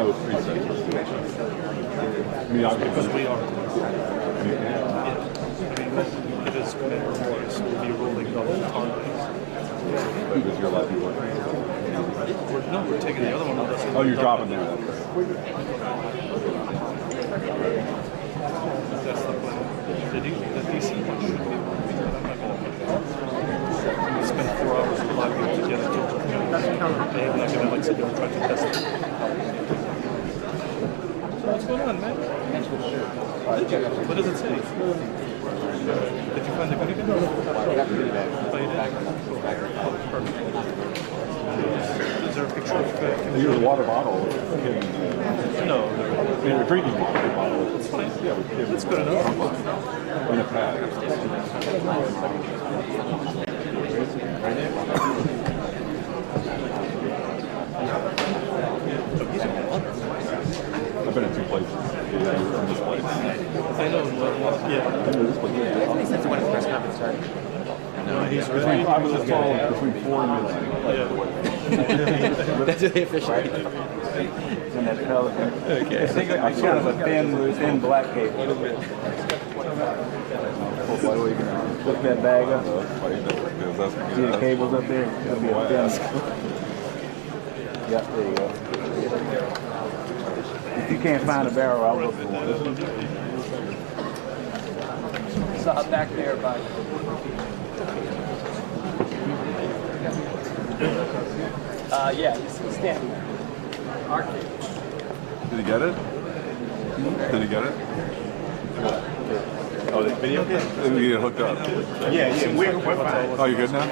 no preset. I mean, Because we are. It is commander wars. We'll be rolling double targets. because you're allowed to work. No, we're taking the other one with us. Oh, you're dropping there. That's the plan. The DC one should be one. We spent 4 hours logging together. They have an academic to go try to test it. What's going on, man? What does it say? Did you find the goodie bag? Oh, you did? Perfect. Is there a picture of Your water bottle. No. Your drinking water bottle. That's fine. Yeah, That's good enough. In a pad. I've been in 2 places. Yeah, from this place. I know. Yeah. This place. Since when his press conference started. No, he's I was just told between 4 and 6. That's what they officially. And that pelican. Okay. It's kind of a thin black cable. Flip that bag up. See the cables up there? It'll be a thin. Yep, there you go. If you can't find a barrel, I'll look for one. Saw back there by. Yeah, he's standing there. Arcade. Did he get it? Did he get it? Oh, the video game? Did he get hooked up? Yeah, we're fine. Oh, you good now?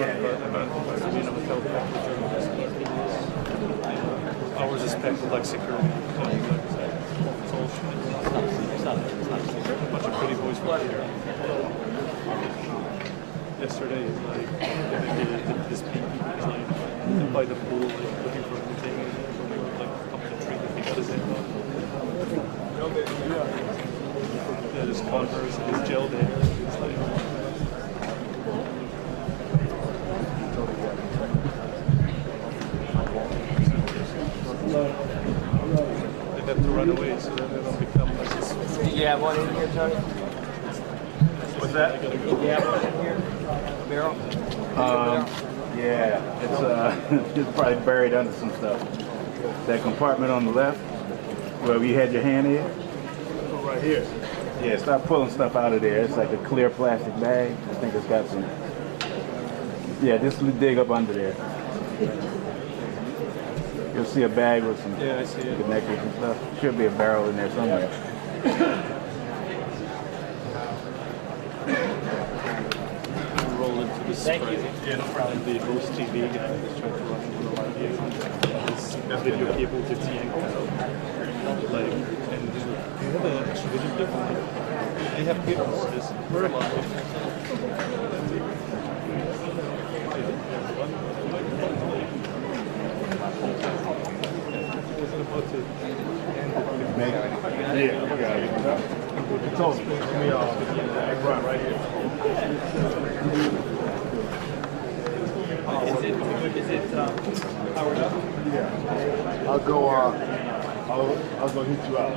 Ours is packed with like security. It's all a bunch of pretty boys from here. Yesterday, like, this people was like by the pool, like looking for anything, like up the tree, I think that is it. Yeah, there's Converse and there's gel there. It's like, they have to run away so then they don't become like this. Did you have one in here, Tony? What's that? Did you have one in here? Barrel? Yeah, it's it's probably buried under some stuff. That compartment on the left, where you had your hand in. Right here. Yeah, start pulling stuff out of there. It's like a clear plastic bag. I think it's got some. Yeah, just dig up under there. You'll see a bag with some Yeah, I see it. connectors and stuff. Should be a barrel in there somewhere. Roll into the Thank you. Yeah, probably the host TV guy is trying to run into the live view. This video cable gets yanked out. Like, and they have an extra video cable. They have cables. We're live. It's all right here. Is it powered up? Yeah. I'll go hit you out.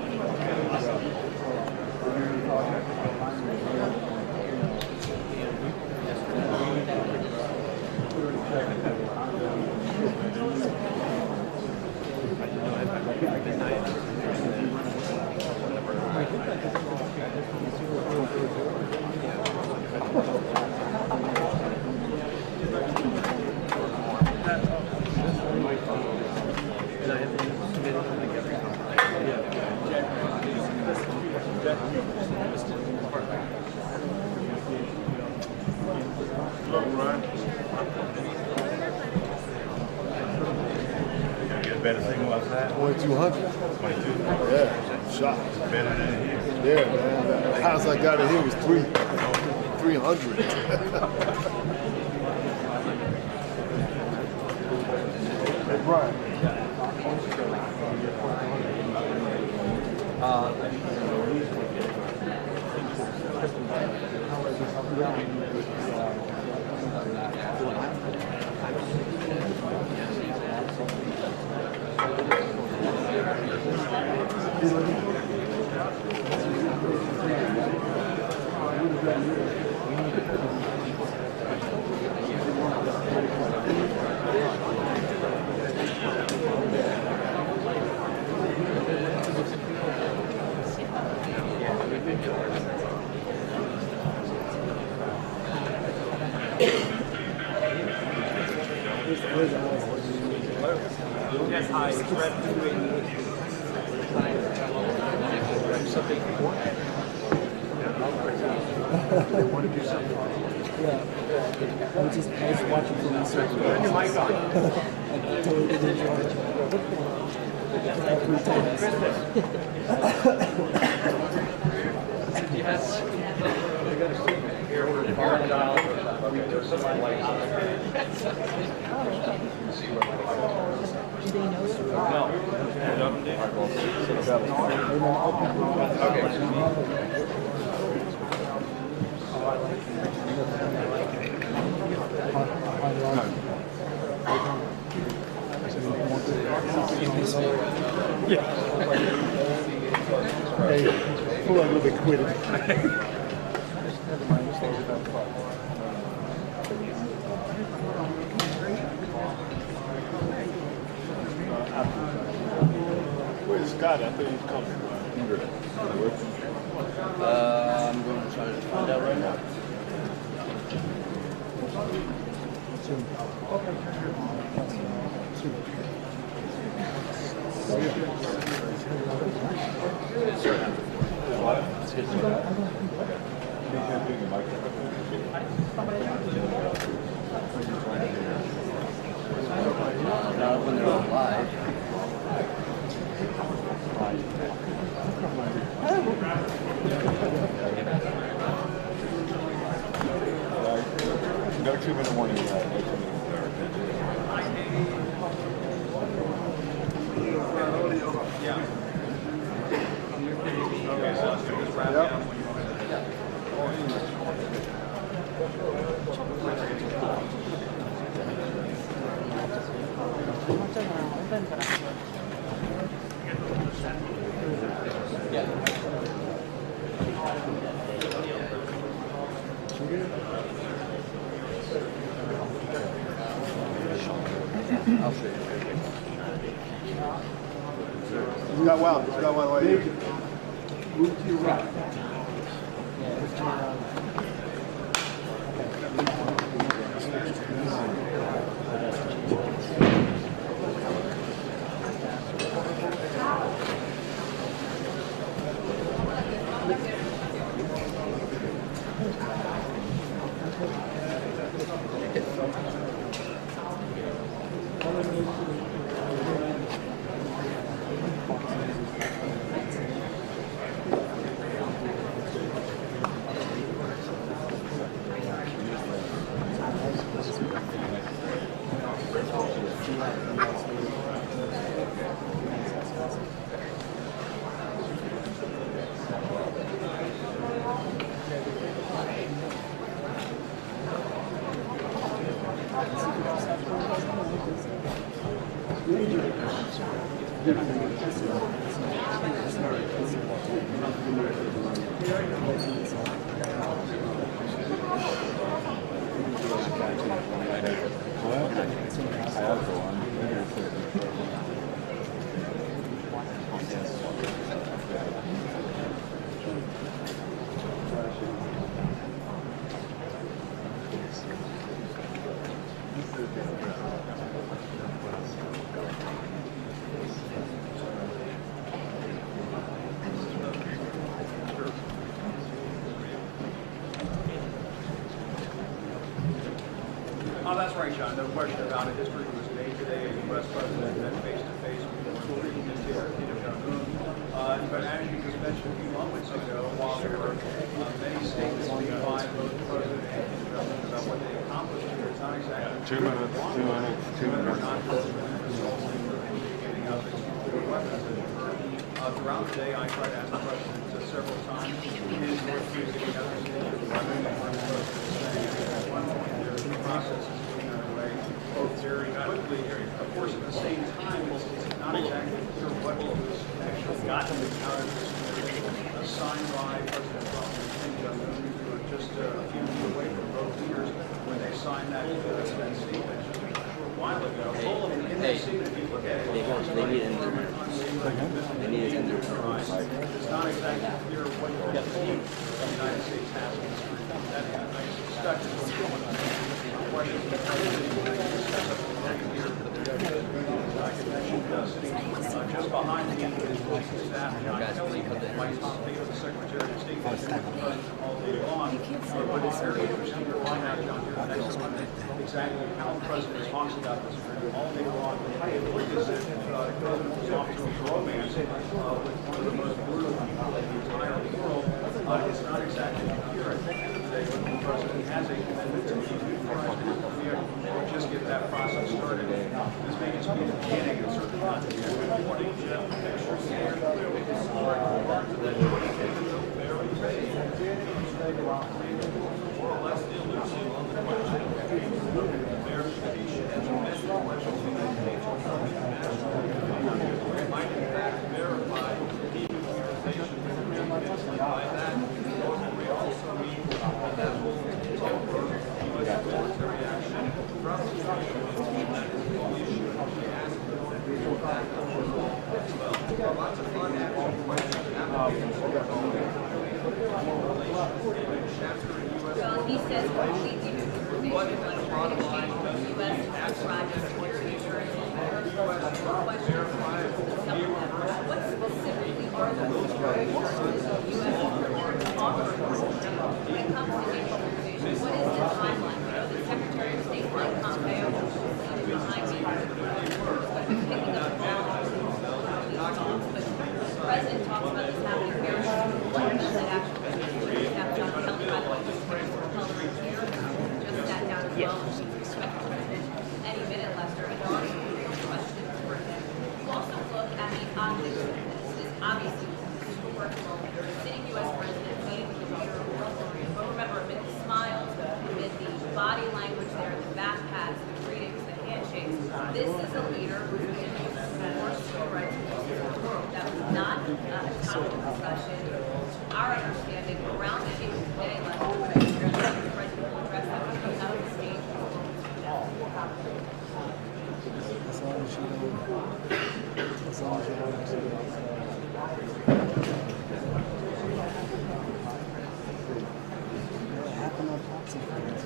Better signal outside. 2200. 22. Yeah, shot. Better than here. Yeah, man. The house I got in here was 300. Hey, Brian. Yes, hi. It's Red between something important. They want to do something. Yeah. I was watching from research. Turn your mic on. I totally didn't enjoy it. Every time. Yes. Here we're hard dial. We took some light. Hey, hold on a little bit, quit it. Where's Scott? I thought he was coming. I'm going to try to find out right now. Not when they're live. No 2-minute warning. I'll show you. Scott Wild. Scott Wild, right here. Move to your right. Oh, that's right, John. No question about it. History was made today. A U.S. president met face-to-face with the dictator Kim Jong Un. But as you just mentioned a few moments ago, while there were many statements being made both the president and Kim Jong Un about what they accomplished here, it's not exactly 2 minutes, 2 minutes, 2 minutes. Throughout the day, I tried to ask questions several times. Is North Korea getting understanding of one point there is processes being underway, both very quickly. Of course, at the same time, it's not exactly clear what was actually gotten out of this committee, signed by President Trump and Kim Jong Un, just a few feet away from both leaders when they signed that statement just a short while ago. All of them in that statement, if you look at it, They need it in their They need it in their terms. it's not exactly clear what the United States has in this region. That I suspect is what's going on. Questions that just behind the individuals staff, John Kelly, Vice Pompeo, the Secretary of State, all day long. But it's very interesting to find out, John, here next month, exactly how the President talks about this all day long. It looked as if the President was off to a romance with one of the most brutal people in the entire world. It's not exactly clear, I think, today, but the President has a commitment to denuclearize North Korea or just get that process started. This may just be the beginning, and certainly not the end. Good morning, Jeff. Pictures here. Well, he says complete denuclearization of communication from the U.S. to provide security assurance what specifically are the security assurances the U.S. is offering when it comes to denuclearization? What is the timeline? You know, the Secretary of State, Mike Pompeo, who's behind me, picking up the ball, but the President talks about this happening very soon. What does it actually mean? John Kelly, by the way, just sat down as well. We expect the President any minute, Lester, and there are some questions for him. We'll also look at the optics of this. This is obviously a historic moment. The sitting U.S. President meeting with the leader of North Korea. But remember, amid the smiles, amid the body language there, the backpats, the greetings, the handshakes, this is a leader who's been for civil rights in the world. That was not a topic of discussion. Our understanding around the table today, Lester, but I'm sure that the President will address that when he comes out of the stage. As long as you don't. As long as you don't. What happened on Fox and Friends?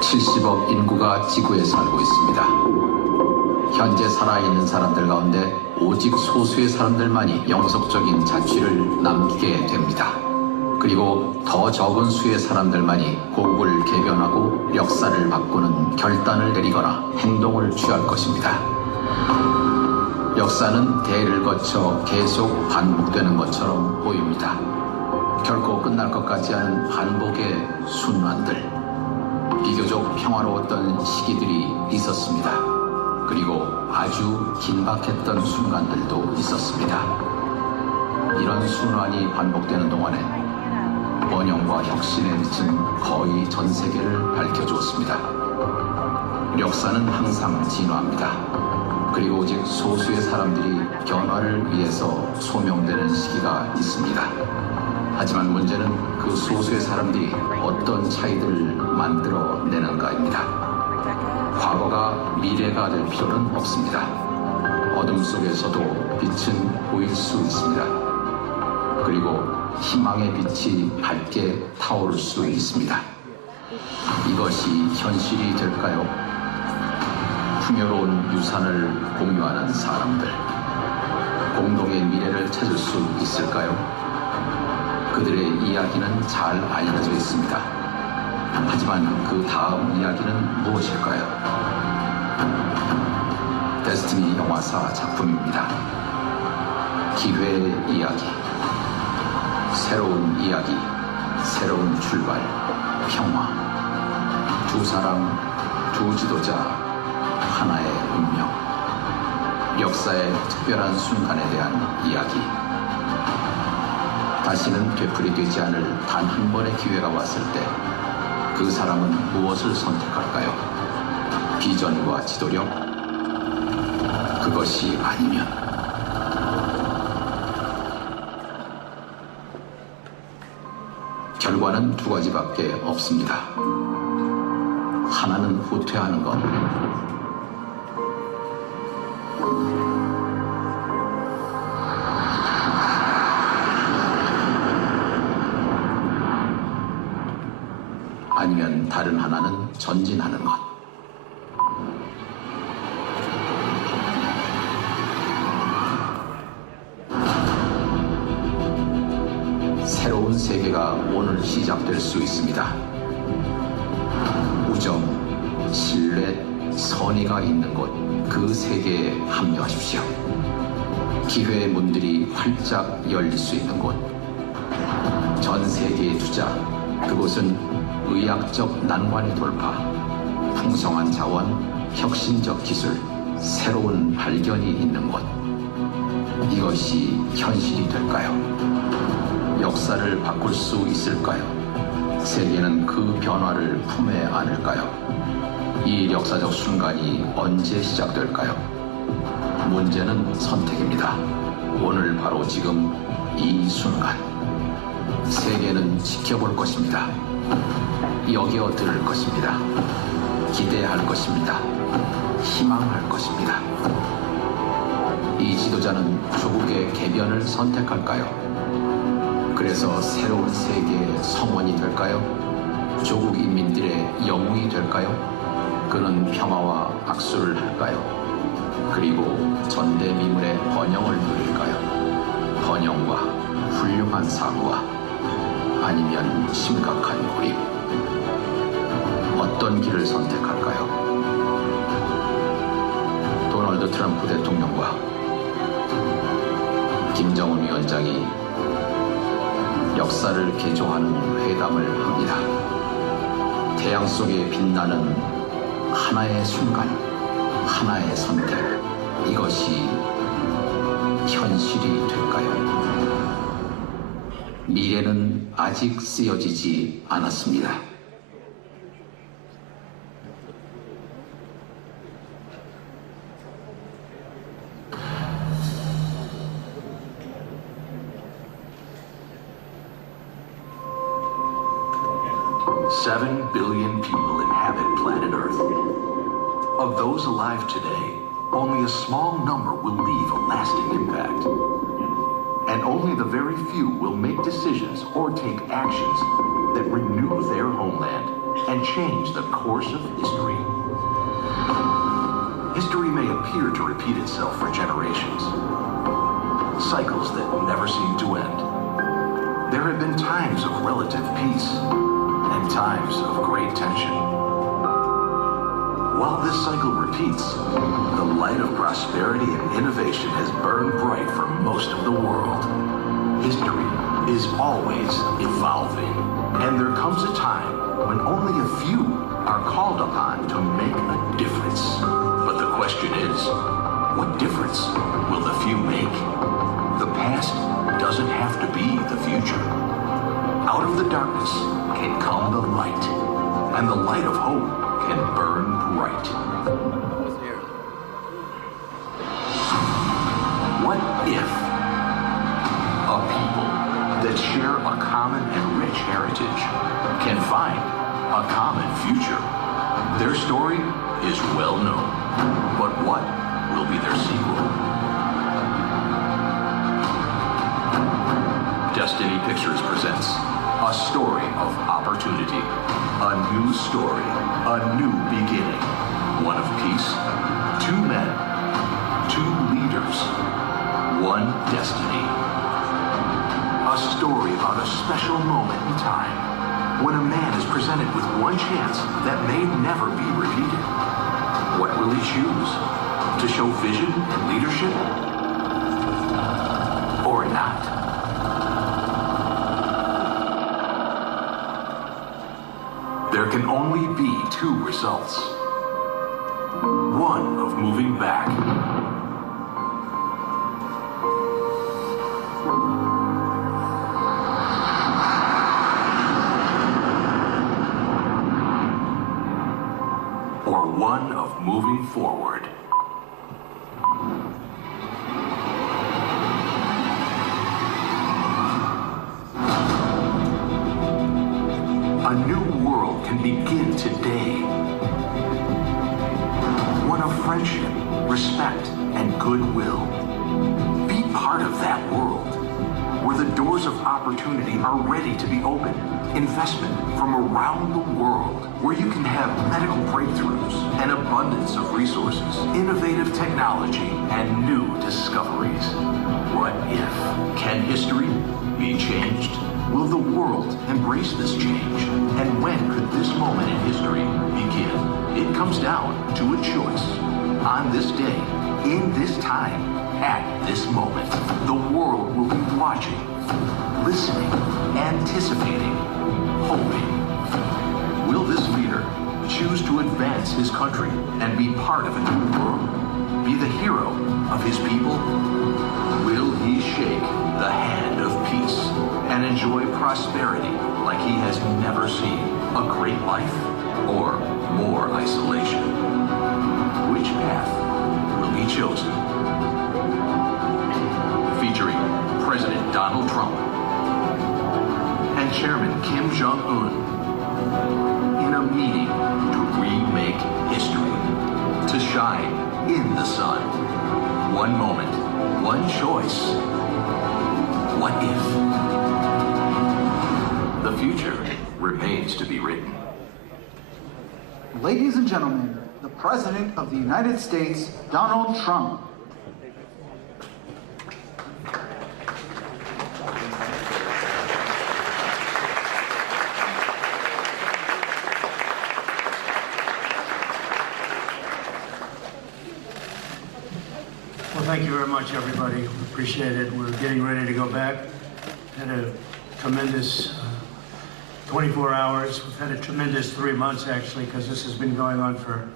(70억) 인구가 지구에 살고 있습니다. 현재 살아있는 사람들 가운데 오직 소수의 사람들만이 영속적인 자취를 남기게 됩니다. 그리고 더 적은 수의 사람들만이 고국을 개변하고 역사를 바꾸는 결단을 내리거나 행동을 취할 것입니다. 역사는 대를 거쳐 계속 반복되는 것처럼 보입니다. 결코 끝날 것 같지 않은 반복의 순환들. 비교적 평화로웠던 시기들이 있었습니다. 그리고 아주 긴박했던 순간들도 있었습니다. 이런 순환이 반복되는 동안에 번영과 혁신의 빛은 거의 전 세계를 밝혀주었습니다. 역사는 항상 진화합니다. 그리고 오직 소수의 사람들이 변화를 위해서 소명되는 시기가 있습니다. 하지만 문제는 그 소수의 사람들이 어떤 차이들을 만들어내는가입니다. 과거가 미래가 될 필요는 없습니다. 어둠 속에서도 빛은 보일 수 있습니다. 그리고 희망의 빛이 밝게 타오를 수 있습니다. 이것이 현실이 될까요? 풍요로운 유산을 공유하는 사람들, 공동의 미래를 찾을 수 있을까요? 그들의 이야기는 잘 알려져 있습니다. 하지만 그 다음 이야기는 무엇일까요? 데스티니 영화사 작품입니다. 기회의 이야기, 새로운 이야기, 새로운 출발, 평화. 두 사람, 두 지도자, 하나의 운명. 역사의 특별한 순간에 대한 이야기. 다시는 되풀이되지 않을 단 한 번의 기회가 왔을 때 그 사람은 무엇을 선택할까요? 비전과 지도력? 그것이 아니면 결과는 두 가지밖에 없습니다. 하나는 후퇴하는 것, 아니면 다른 하나는 전진하는 것. 새로운 세계가 오늘 시작될 수 있습니다. 우정, 신뢰, 선의가 있는 곳, 그 세계에 합류하십시오. 기회의 문들이 활짝 열릴 수 있는 곳. 전 세계의 투자, 그곳은 의학적 난관의 돌파, 풍성한 자원, 혁신적 기술, 새로운 발견이 있는 곳. 이것이 현실이 될까요? 역사를 바꿀 수 있을까요? 세계는 그 변화를 품에 안을까요? 이 역사적 순간이 언제 시작될까요? 문제는 선택입니다. 오늘 바로 지금 이 순간. 세계는 지켜볼 것입니다. 여겨들을 것입니다. 기대할 것입니다. 희망할 것입니다. 이 지도자는 조국의 개변을 선택할까요? 그래서 새로운 세계의 성원이 될까요? 조국 인민들의 영웅이 될까요? 그는 평화와 악수를 할까요? 그리고 전대미문의 번영을 누릴까요? 번영과 훌륭한 사고와 아니면 심각한 고립. 어떤 길을 선택할까요? 도널드 트럼프 대통령과 김정은 위원장이 역사를 개조하는 회담을 합니다. 태양 속에 빛나는 하나의 순간, 하나의 선택. 이것이 현실이 될까요? 미래는 아직 쓰여지지 않았습니다. Seven billion people inhabit planet Earth. Of those alive today, only a small number will leave a lasting impact. And only the very few will make decisions or take actions that renew their homeland and change the course of history. History may appear to repeat itself for generations, cycles that never seem to end. There have been times of relative peace and times of great tension. While this cycle repeats, the light of prosperity and innovation has burned bright for most of the world. History is always evolving, and there comes a time when only a few are called upon to make a difference. But the question is, what difference will the few make? The past doesn't have to be the future. Out of the darkness can come the light, and the light of hope can burn bright. What if a people that share a common and rich heritage can find a common future? Their story is well known, but what will be their sequel? Destiny Pictures presents a story of opportunity, a new story, a new beginning, one of peace, two men, two leaders, one destiny. A story about a special moment in time when a man is presented with one chance that may never be repeated. What will he choose? to show vision and leadership, or not? There can only be two results. One of moving back, or one of moving forward. A new world can begin today. One of friendship, respect, and goodwill. Be part of that world, where the doors of opportunity are ready to be opened. Investment from around the world, where you can have medical breakthroughs, an abundance of resources, innovative technology, and new discoveries. What if? Can history be changed? Will the world embrace this change? And when could this moment in history begin? It comes down to a choice. On this day, in this time, at this moment, the world will be watching, listening, anticipating, hoping. Will this leader choose to advance his country and be part of a new world? Be the hero of his people? Will he shake the hand of peace and enjoy prosperity like he has never seen? A great life or more isolation? Which path will be chosen? Featuring President Donald Trump and Chairman Kim Jong Un in a meeting to remake history, to shine in the sun. One moment, one choice. What if? The future remains to be written. Ladies and gentlemen, the President of the United States, Donald Trump. Well, thank you very much, everybody. We appreciate it. We're getting ready to go back. Had a tremendous 24 hours. We've had a tremendous 3 months, actually, because this has been going on for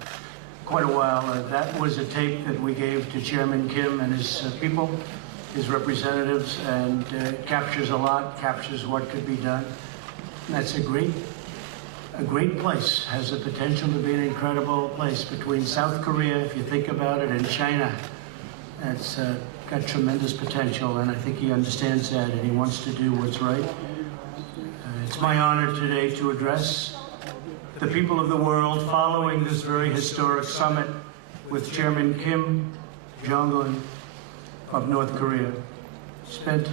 quite a while. That was a tape that we gave to Chairman Kim and his people, his representatives, and it captures a lot, captures what could be done. And that's a great place. Has the potential to be an incredible place between South Korea, if you think about it, and China. It's got tremendous potential, and I think he understands that, and he wants to do what's right. It's my honor today to address the people of the world following this very historic summit with Chairman Kim Jong Un of North Korea. Spent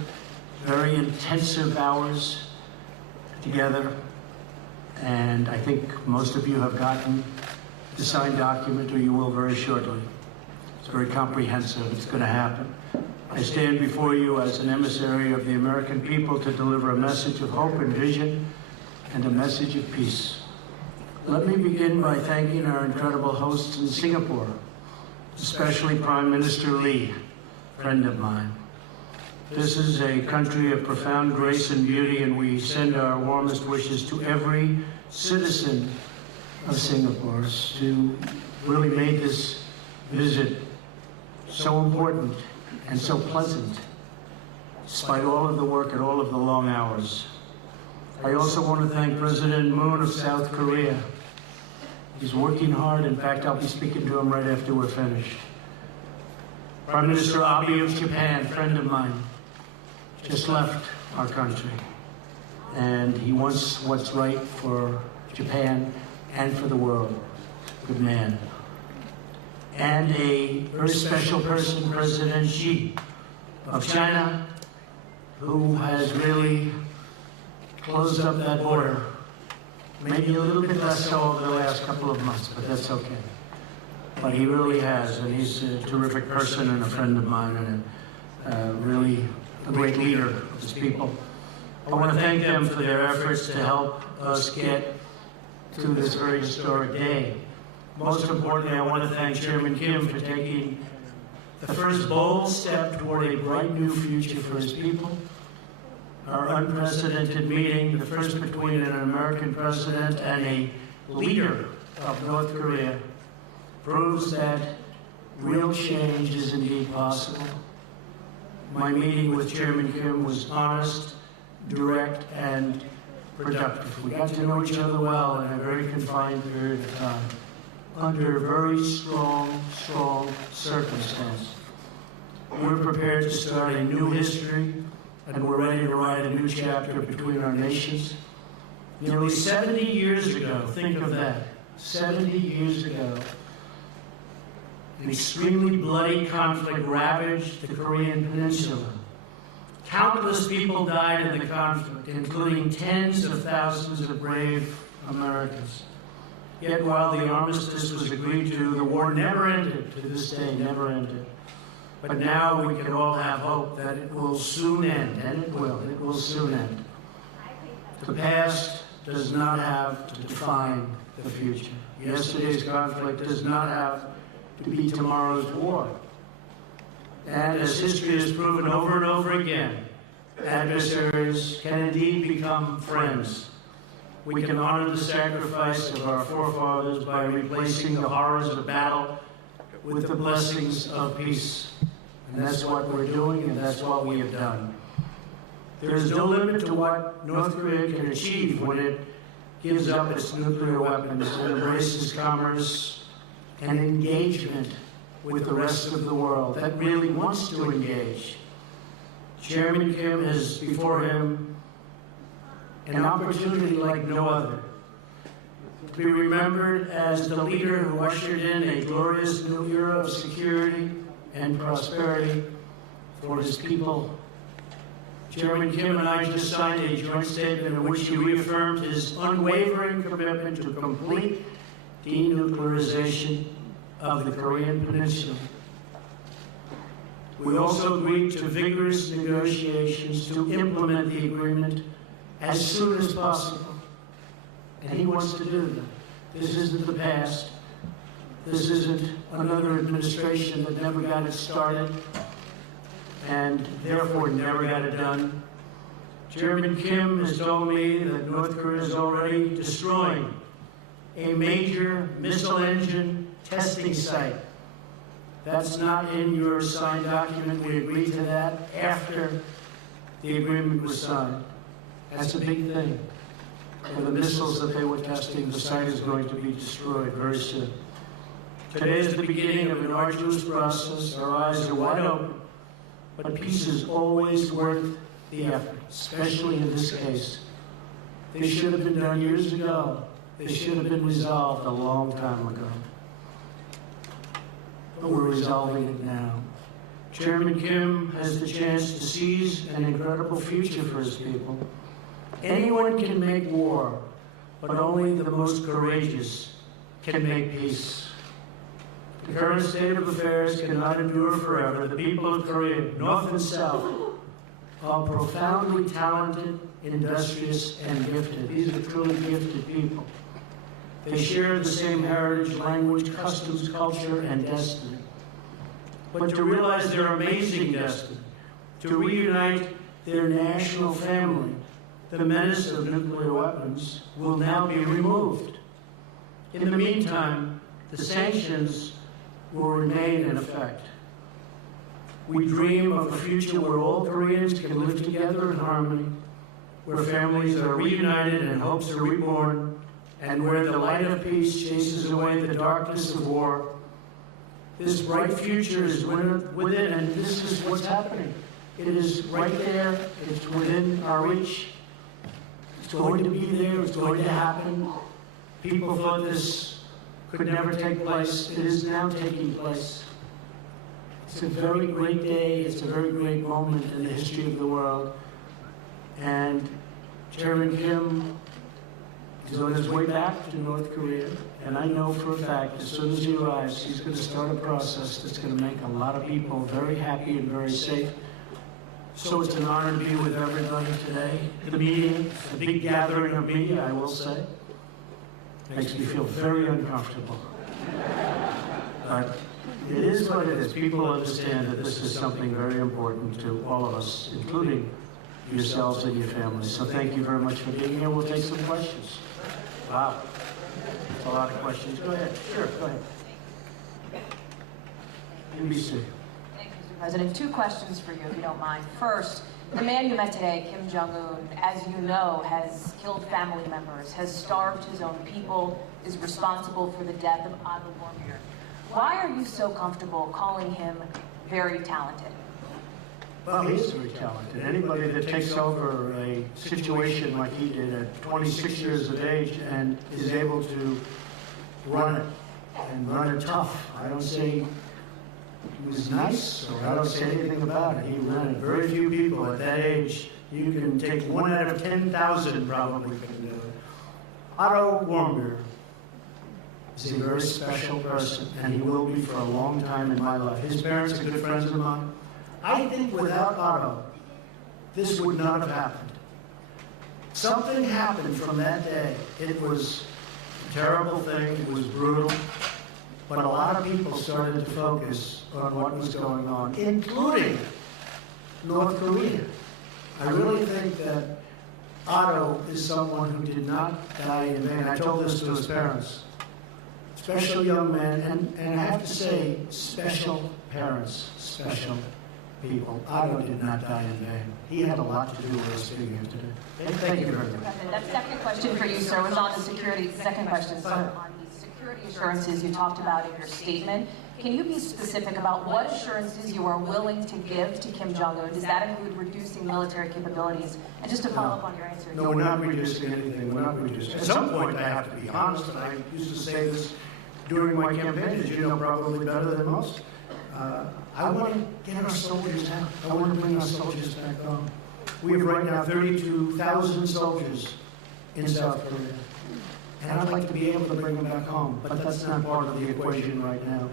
very intensive hours together, and I think most of you have gotten the signed document, or you will very shortly. It's very comprehensive. It's going to happen. I stand before you as an emissary of the American people to deliver a message of hope and vision and a message of peace. Let me begin by thanking our incredible hosts in Singapore, especially Prime Minister Lee, a friend of mine. This is a country of profound grace and beauty, and we send our warmest wishes to every citizen of Singapore who really made this visit so important and so pleasant, despite all of the work and all of the long hours. I also want to thank President Moon of South Korea. He's working hard. In fact, I'll be speaking to him right after we're finished. Prime Minister Abe of Japan, friend of mine, just left our country. And he wants what's right for Japan and for the world. Good man. And a very special person, President Xi of China, who has really closed up that border. Maybe a little bit less so over the last couple of months, but that's okay. But he really has, and he's a terrific person and a friend of mine, and really a great leader of his people. I want to thank them for their efforts to help us get to this very historic day. Most importantly, I want to thank Chairman Kim for taking the first bold step toward a bright new future for his people. Our unprecedented meeting, the first between an American president and a leader of North Korea, proves that real change is indeed possible. My meeting with Chairman Kim was honest, direct, and productive. We got to know each other well in a very confined period of time, under very strong circumstances. We're prepared to start a new history, and we're ready to write a new chapter between our nations. Nearly 70 years ago, think of that, 70 years ago, an extremely bloody conflict ravaged the Korean Peninsula. Countless people died in the conflict, including tens of thousands of brave Americans. Yet while the armistice was agreed to, the war never ended, to this day, never ended. But now we can all have hope that it will soon end, and it will soon end. The past does not have to define the future. Yesterday's conflict does not have to be tomorrow's war. And as history has proven over and over again, adversaries can indeed become friends. We can honor the sacrifice of our forefathers by replacing the horrors of battle with the blessings of peace. And that's what we're doing, and that's what we have done. There is no limit to what North Korea can achieve when it gives up its nuclear weapons and embraces commerce and engagement with the rest of the world that really wants to engage. Chairman Kim has before him an opportunity like no other to be remembered as the leader who ushered in a glorious new era of security and prosperity for his people. Chairman Kim and I just signed a joint statement in which he reaffirmed his unwavering commitment to complete denuclearization of the Korean Peninsula. We also agreed to vigorous negotiations to implement the agreement as soon as possible. And he wants to do that. This isn't the past. This isn't another administration that never got it started and therefore never got it done. Chairman Kim has told me that North Korea is already destroying a major missile engine testing site. That's not in your signed document. We agreed to that after the agreement was signed. That's a big thing. For the missiles that they were testing, the site is going to be destroyed very soon. Today is the beginning of an arduous process. Our eyes are wide open, but peace is always worth the effort, especially in this case. They should have been done years ago. They should have been resolved a long time ago. But we're resolving it now. Chairman Kim has the chance to seize an incredible future for his people. Anyone can make war, but only the most courageous can make peace. The current state of affairs cannot endure forever. The people of Korea, North and South, are profoundly talented, industrious, and gifted. These are truly gifted people. They share the same heritage, language, customs, culture, and destiny. But to realize their amazing destiny, to reunite their national family, the menace of nuclear weapons will now be removed. In the meantime, the sanctions will remain in effect. We dream of a future where all Koreans can live together in harmony, where families are reunited and hopes are reborn, and where the light of peace chases away the darkness of war. This bright future is within, and this is what's happening. It is right there. It's within our reach. It's going to be there. It's going to happen. People thought this could never take place. It is now taking place. It's a very great day. It's a very great moment in the history of the world. And Chairman Kim is on his way back to North Korea. And I know for a fact, as soon as he arrives, he's going to start a process that's going to make a lot of people very happy and very safe. So it's an honor to be with everybody today. The meeting, a big gathering of media, I will say, makes me feel very uncomfortable. But it is what it is. People understand that this is something very important to all of us, including yourselves and your families. So thank you very much for being here. We'll take some questions. Wow. That's a lot of questions. Go ahead. Sure, go ahead. NBC. Thank you, Mr. President. 2 questions for you, if you don't mind. First, the man you met today, Kim Jong Un, as you know, has killed family members, has starved his own people, is responsible for the death of Otto Warmbier. Why are you so comfortable calling him very talented? Well, he's very talented. Anybody that takes over a situation like he did at 26 years of age and is able to run it and run it tough. I don't say he was nice, or I don't say anything about it. He ran it. Very few people at that age, you can take 1 out of 10,000 probably can do it. Otto Warmbier is a very special person, and he will be for a long time in my life. His parents are good friends of mine. I think without Otto, this would not have happened. Something happened from that day. It was a terrible thing. It was brutal. But a lot of people started to focus on what was going on, including North Korea. I really think that Otto is someone who did not die in vain. I told this to his parents. Special young man, and I have to say, special parents, special people. Otto did not die in vain. He had a lot to do with us being here today. Thank you very much. That second question for you, sir, was on the security. Second question, sir, on the security assurances you talked about in your statement. Can you be specific about what assurances you are willing to give to Kim Jong Un? Does that include reducing military capabilities? And just to follow up on your answer. No, we're not reducing anything. We're not reducing. At some point, I have to be honest, and I used to say this during my campaign, as you know probably better than most. I want to get our soldiers out. I want to bring our soldiers back home. We have right now 32,000 soldiers in South Korea. And I'd like to be able to bring them back home, but that's not part of the equation right now.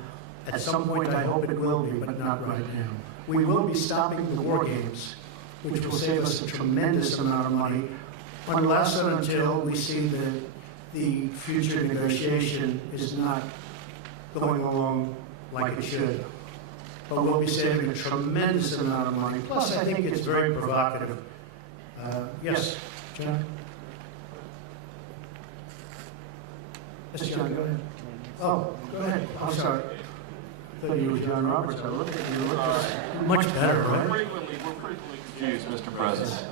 At some point, I hope it will be, but not right now. We will be stopping the war games, which will save us a tremendous amount of money, unless and until we see that the future negotiation is not going along like it should. But we'll be saving a tremendous amount of money. Plus, I think it's very provocative. Yes, John? Yes, John, go ahead. Oh, go ahead. I'm sorry. I thought you were John Roberts. I looked at you. Much better, right? We're frequently confused, Mr. President.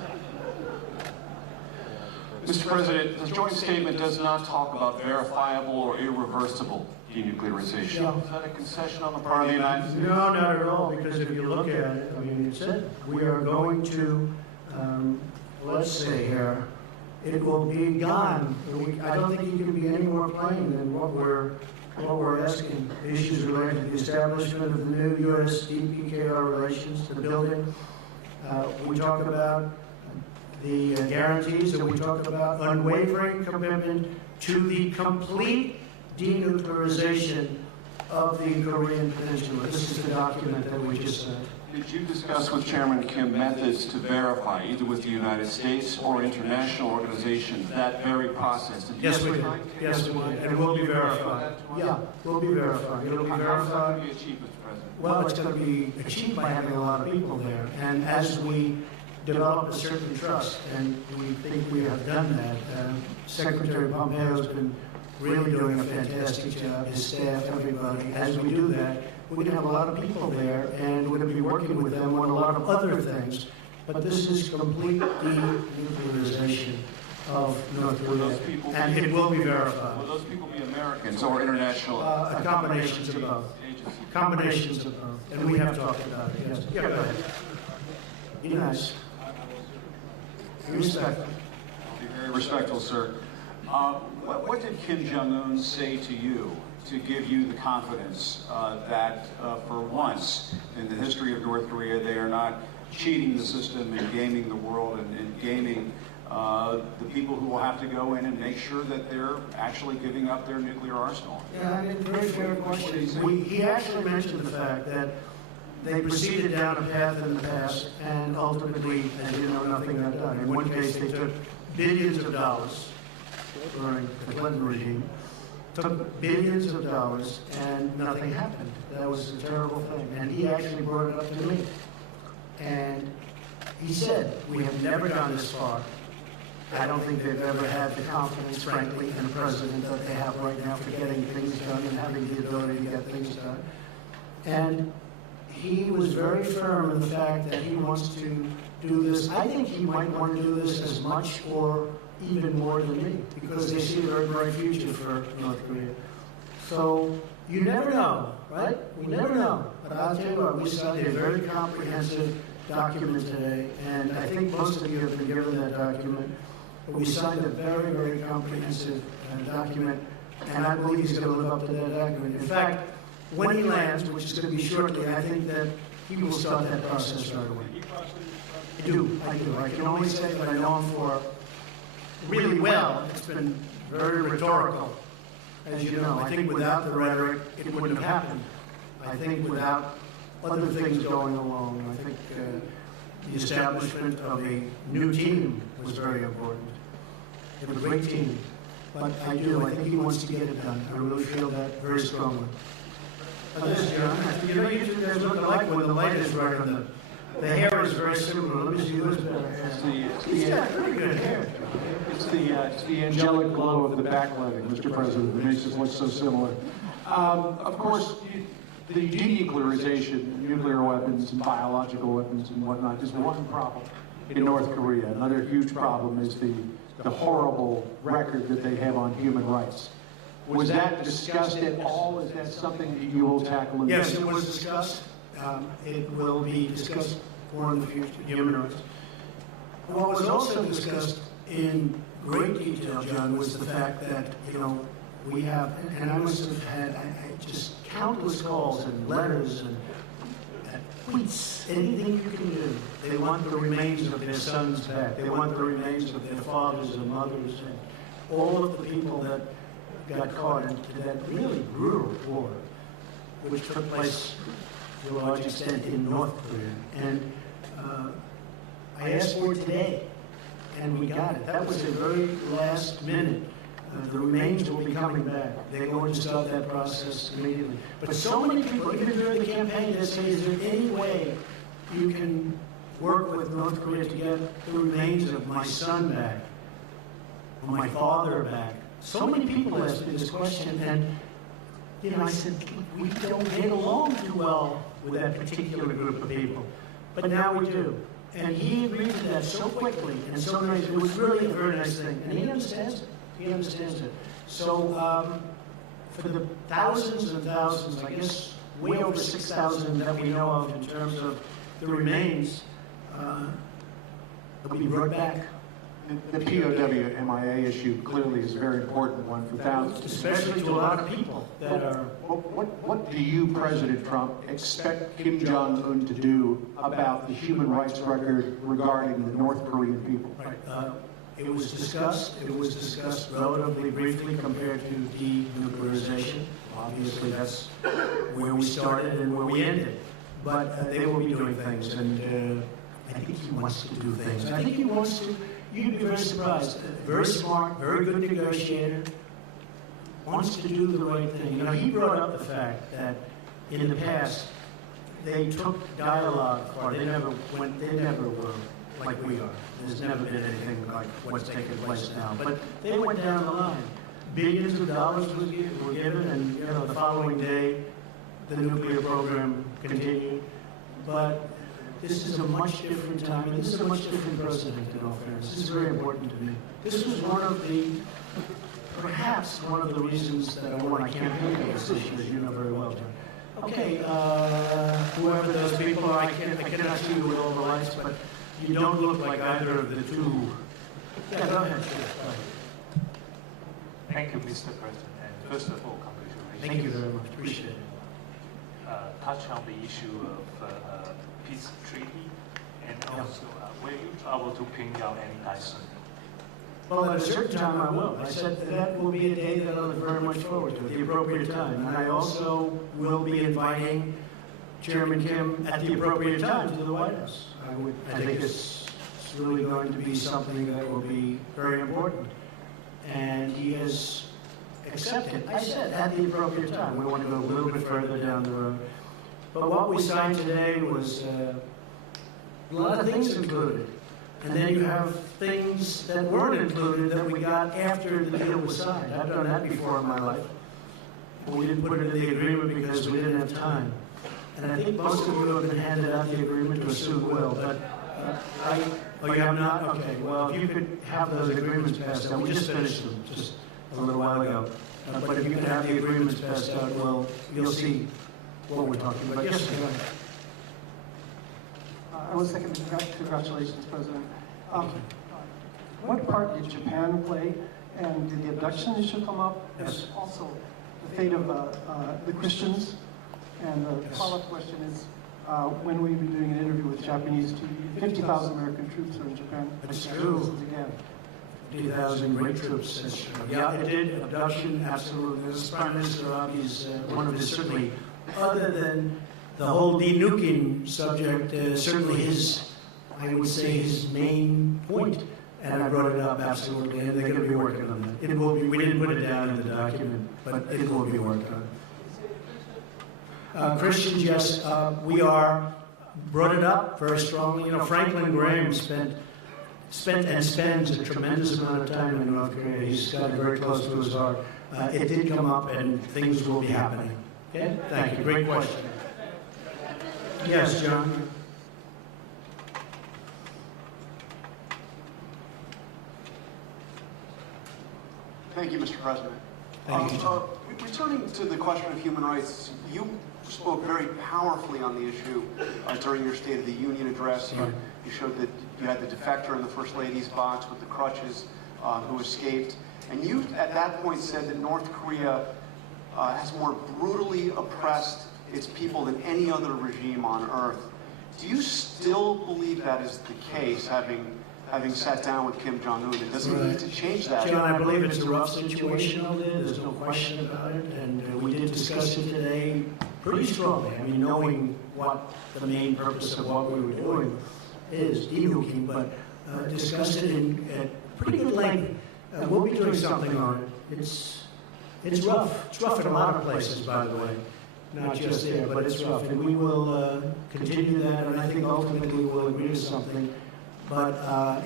Mr. President, the joint statement does not talk about verifiable or irreversible denuclearization. No. Is that a concession on the part of the United States? No, not at all, because if you look at it, I mean, it said we are going to, let's say here, it will be gone. I don't think it can be any more plain than what we're asking. Issues related to the establishment of the new U.S. DPKR relations to the building. We talk about the guarantees, and we talk about unwavering commitment to the complete denuclearization of the Korean Peninsula. This is the document that we just sent. Did you discuss with Chairman Kim methods to verify, either with the United States or international organizations, that very process? Yes, we did. Yes, we did. And it will be verified. Yeah, we'll be verified. It'll be verified. How is it going to be achieved, Mr. President? Well, it's going to be achieved by having a lot of people there. And as we develop a certain trust, and we think we have done that, Secretary Pompeo has been really doing a fantastic job, his staff, everybody. As we do that, we're going to have a lot of people there, and we're going to be working with them on a lot of other things. But this is complete denuclearization of North Korea, and it will be verified. Will those people be Americans or international? Combinations of both. Combinations of both. And we have talked about it, yes. Yeah, go ahead. Be nice. Be respectful. Be very respectful, sir. What did Kim Jong Un say to you to give you the confidence that for once in the history of North Korea, they are not cheating the system and gaming the world and gaming the people who will have to go in and make sure that they're actually giving up their nuclear arsenal? Yeah, I mean, very fair question. He actually mentioned the fact that they proceeded down a path in the past, and ultimately, as you know, nothing got done. In one case, they took billions of dollars during the Clinton regime, took billions of dollars and nothing happened. That was a terrible thing. And he actually brought it up to me. And he said, we have never gone this far. I don't think they've ever had the confidence, frankly, in a president that they have right now for getting things done and having the ability to get things done. And he was very firm in the fact that he wants to do this. I think he might want to do this as much or even more than me, because they see a very bright future for North Korea. So you never know, right? We never know. But I'll tell you what, we signed a very comprehensive document today, and I think most of you have been given that document. But we signed a very, very comprehensive document, and I believe he's going to live up to that document. In fact, when he lands, which is going to be shortly, I think that he will start that process right away. I do. I can only say that I know him for really well. It's been very rhetorical, as you know. I think without the rhetoric, it wouldn't have happened. I think without other things going along, I think the establishment of a new team was very important. They have a great team. But I think he wants to get it done. I really feel that very strongly. This, John, you know, you two guys look alike when the light is right on the hair is very similar. Let me see who's better. He's got very good hair. It's the angelic glow of the backlighting, Mr. President, that makes us look so similar. Of course, the denuclearization of nuclear weapons and biological weapons and whatnot is one problem in North Korea. Another huge problem is the horrible record that they have on human rights. Was that discussed at all? Is that something that you will tackle in the future? Yes, it was discussed. It will be discussed more in the future, human rights. What was also discussed in great detail, John, was the fact that, you know, we have, and I must have had just countless calls and letters and tweets, anything you can do. They want the remains of their sons back. They want the remains of their fathers and mothers and all of the people that got caught into that really brutal war, which took place to a large extent in North Korea. And I asked for it today, and we got it. That was the very last minute. The remains will be coming back. They're going to start that process immediately. But so many people, even during the campaign, they say, is there any way you can work with North Korea to get the remains of my son back, or my father back? So many people asked me this question, and you know, I said, we don't get along too well with that particular group of people. But now we do. And he agreed to that so quickly and so nice. It was really a very nice thing. And he understands it. He understands it. So for the thousands and thousands, I guess way over 6,000 that we know of in terms of the remains, they'll be brought back. The POW MIA issue clearly is a very important one for thousands. Especially to a lot of people that are... What do you, President Trump, expect Kim Jong Un to do about the human rights record regarding the North Korean people? Right. It was discussed. It was discussed relatively briefly compared to denuclearization. Obviously, that's where we started and where we ended. But they will be doing things, and I think he wants to do things. I think he wants to... You'd be very surprised. Very smart, very good negotiator, wants to do the right thing. You know, he brought up the fact that in the past, they took dialogue, or they never were like we are. There's never been anything like what's taking place now. But they went down the line. Billions of dollars were given, and you know, the following day, the nuclear program continued. But this is a much different time, and this is a much different precedent, in all fairness. This is very important to me. This was perhaps one of the reasons that I won my campaign for this issue, as you know very well, John. Okay, whoever those people are, I cannot see you with all the lights, but you don't look like either of the two. Yeah, go ahead. Thank you, Mr. President. And first of all, congratulations. Thank you very much. Appreciate it. Touch on the issue of peace treaty, and also will you travel to Pyongyang anytime soon? Well, at a certain time I will. I said that will be a day that I look very much forward to, at the appropriate time. And I also will be inviting Chairman Kim at the appropriate time to the White House. I think it's really going to be something that will be very important. And he has accept it. I said at the appropriate time. We want to go a little bit further down the road. But what we signed today was a lot of things included. And then you have things that weren't included that we got after the deal was signed. I've done that before in my life. We didn't put it in the agreement because we didn't have time. And I think most of you have been handed out the agreement to assume will. But oh, you have not? Okay. Well, if you could have those agreements passed out, we just finished them just a little while ago. But if you could have the agreements passed out, well, you'll see what we're talking about. Yes, sir. I was thinking, congratulations, President. What part did Japan play, and did the abduction issue come up? Yes. Also, the fate of the Christians. And the follow-up question is, when will you be doing an interview with Japanese TV? 50,000 American troops are in Japan. That's true. Again. 50,000 great troops. That's true. Yeah, it did. Abduction, absolutely. This Prime Minister Abe's one of his, certainly, other than the whole denuking subject, certainly his, I would say, his main point. And I brought it up, absolutely, and they're going to be working on that. It will be, we didn't put it down in the document, but it will be worked on. Christians, yes, we are, brought it up very strongly. You know, Franklin Graham spent and spends a tremendous amount of time in North Korea. He's got it very close to his heart. It did come up, and things will be happening. Okay? Thank you. Great question. Yes, John? Thank you, Mr. President. Thank you. Returning to the question of human rights, you spoke very powerfully on the issue during your State of the Union address. You showed that you had the defector in the First Lady's box with the crutches who escaped. And you, at that point, said that North Korea has more brutally oppressed its people than any other regime on earth. Do you still believe that is the case, having sat down with Kim Jong Un? It doesn't need to change that. John, I believe it's a rough situation out there. There's no question about it. And we did discuss it today pretty strongly. I mean, knowing what the main purpose of what we were doing is, denuking, but discussed it at pretty good length. We'll be doing something on it. It's rough. It's rough in a lot of places, by the way. Not just there, but it's rough. And we will continue that, and I think ultimately we'll agree to something. But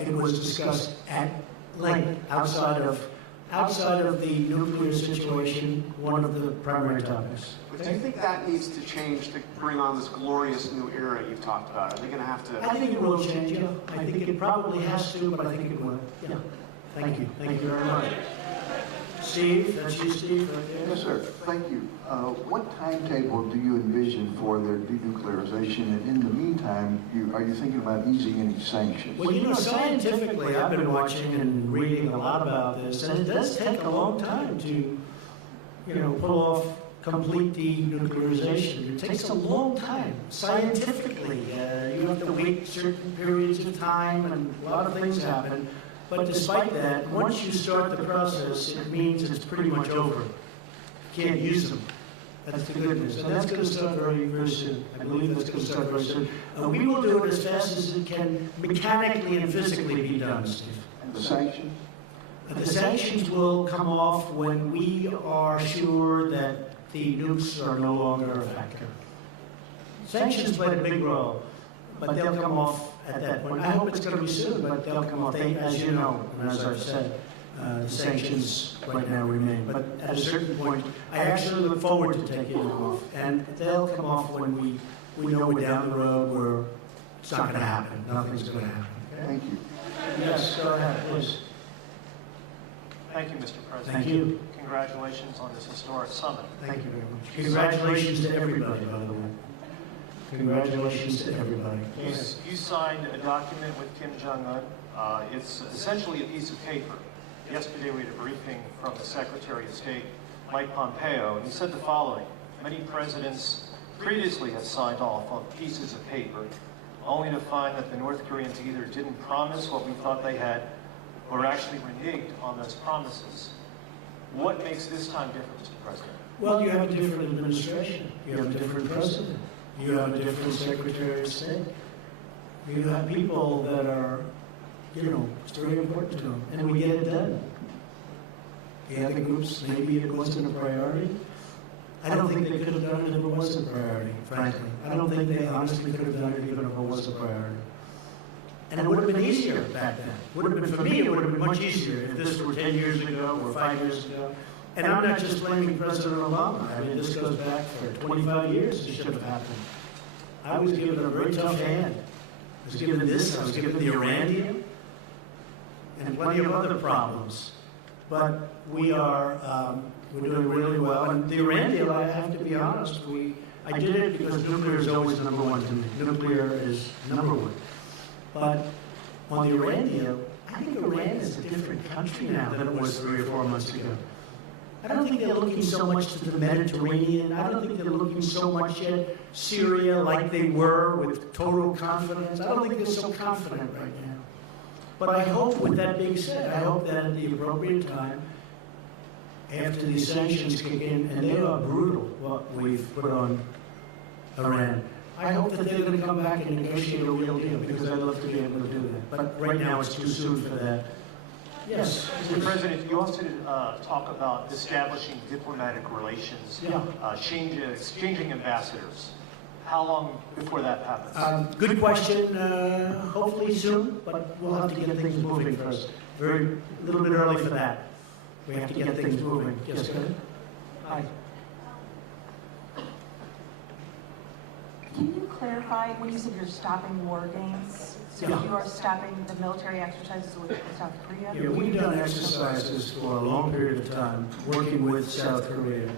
it was discussed at length outside of the nuclear situation, one of the primary topics. But do you think that needs to change to bring on this glorious new era you've talked about? Are they going to have to? I think it will change, yeah. I think it probably has to, but I think it will. Yeah. Thank you. Thank you very much. Steve, that's you, Steve, right there. Yes, sir. Thank you. What timetable do you envision for their denuclearization? And in the meantime, are you thinking about easing any sanctions? Well, you know, scientifically, I've been watching and reading a lot about this, and it does take a long time to, you know, pull off complete denuclearization. It takes a long time, scientifically. You have to wait certain periods of time, and a lot of things happen. But despite that, once you start the process, it means it's pretty much over. You can't use them. That's the good news. And that's going to start very, very soon. I believe that's going to start very soon. We will do it as fast as it can mechanically and physically be done, Steve. And the sanctions? The sanctions will come off when we are sure that the nukes are no longer a factor. Sanctions played a big role, but they'll come off at that point. I hope it's going to be soon, but they'll come off. They, as you know, and as I've said, the sanctions right now remain. But at a certain point, I actually look forward to taking them off. And they'll come off when we know we're down the road where it's not going to happen. Nothing's going to happen. Okay? Thank you. Yes, go ahead, please. Thank you, Mr. President. Thank you. Congratulations on this historic summit. Thank you very much. Congratulations to everybody, by the way. Congratulations to everybody. You signed a document with Kim Jong Un. It's essentially a piece of paper. Yesterday we had a briefing from the Secretary of State, Mike Pompeo, and he said the following: many presidents previously have signed off on pieces of paper, only to find that the North Koreans either didn't promise what we thought they had, or actually reneged on those promises. What makes this time different, Mr. President? Well, you have a different administration. You have a different president. You have a different Secretary of State. You have people that are, you know, it's very important to them, and we get it done. The other groups, maybe it wasn't a priority. I don't think they could have done it if it was a priority, frankly. I don't think they honestly could have done it even if it was a priority. And it would have been easier back then. Would have been, for me, it would have been much easier if this were 10 years ago or 5 years ago. And I'm not just blaming President Obama. I mean, this goes back for 25 years it should have happened. I was given a very tough hand. I was given this, I was given the Iranian, and plenty of other problems. But we are, we're doing really well. And the Iranian, I have to be honest, I did it because nuclear is always number one to me. Nuclear is number one. But on the Iranian, I think Iran is a different country now than it was 3 or 4 months ago. I don't think they're looking so much to the Mediterranean. I don't think they're looking so much at Syria like they were with total confidence. I don't think they're so confident right now. But I hope, with that being said, I hope that at the appropriate time, after these sanctions kick in, and they are brutal, what we've put on Iran, I hope that they're going to come back and negotiate a real deal, because I'd love to be able to do that. But right now it's too soon for that. Yes. Mr. President, you also talk about establishing diplomatic relations, exchanging ambassadors. How long before that happens? Good question. Hopefully soon, but we'll have to get things moving first. A little bit early for that. We have to get things moving. Yes, go ahead. Hi. Can you clarify when you said you're stopping war games? So you are stopping the military exercises with South Korea? Yeah, we've done exercises for a long period of time working with South Korea.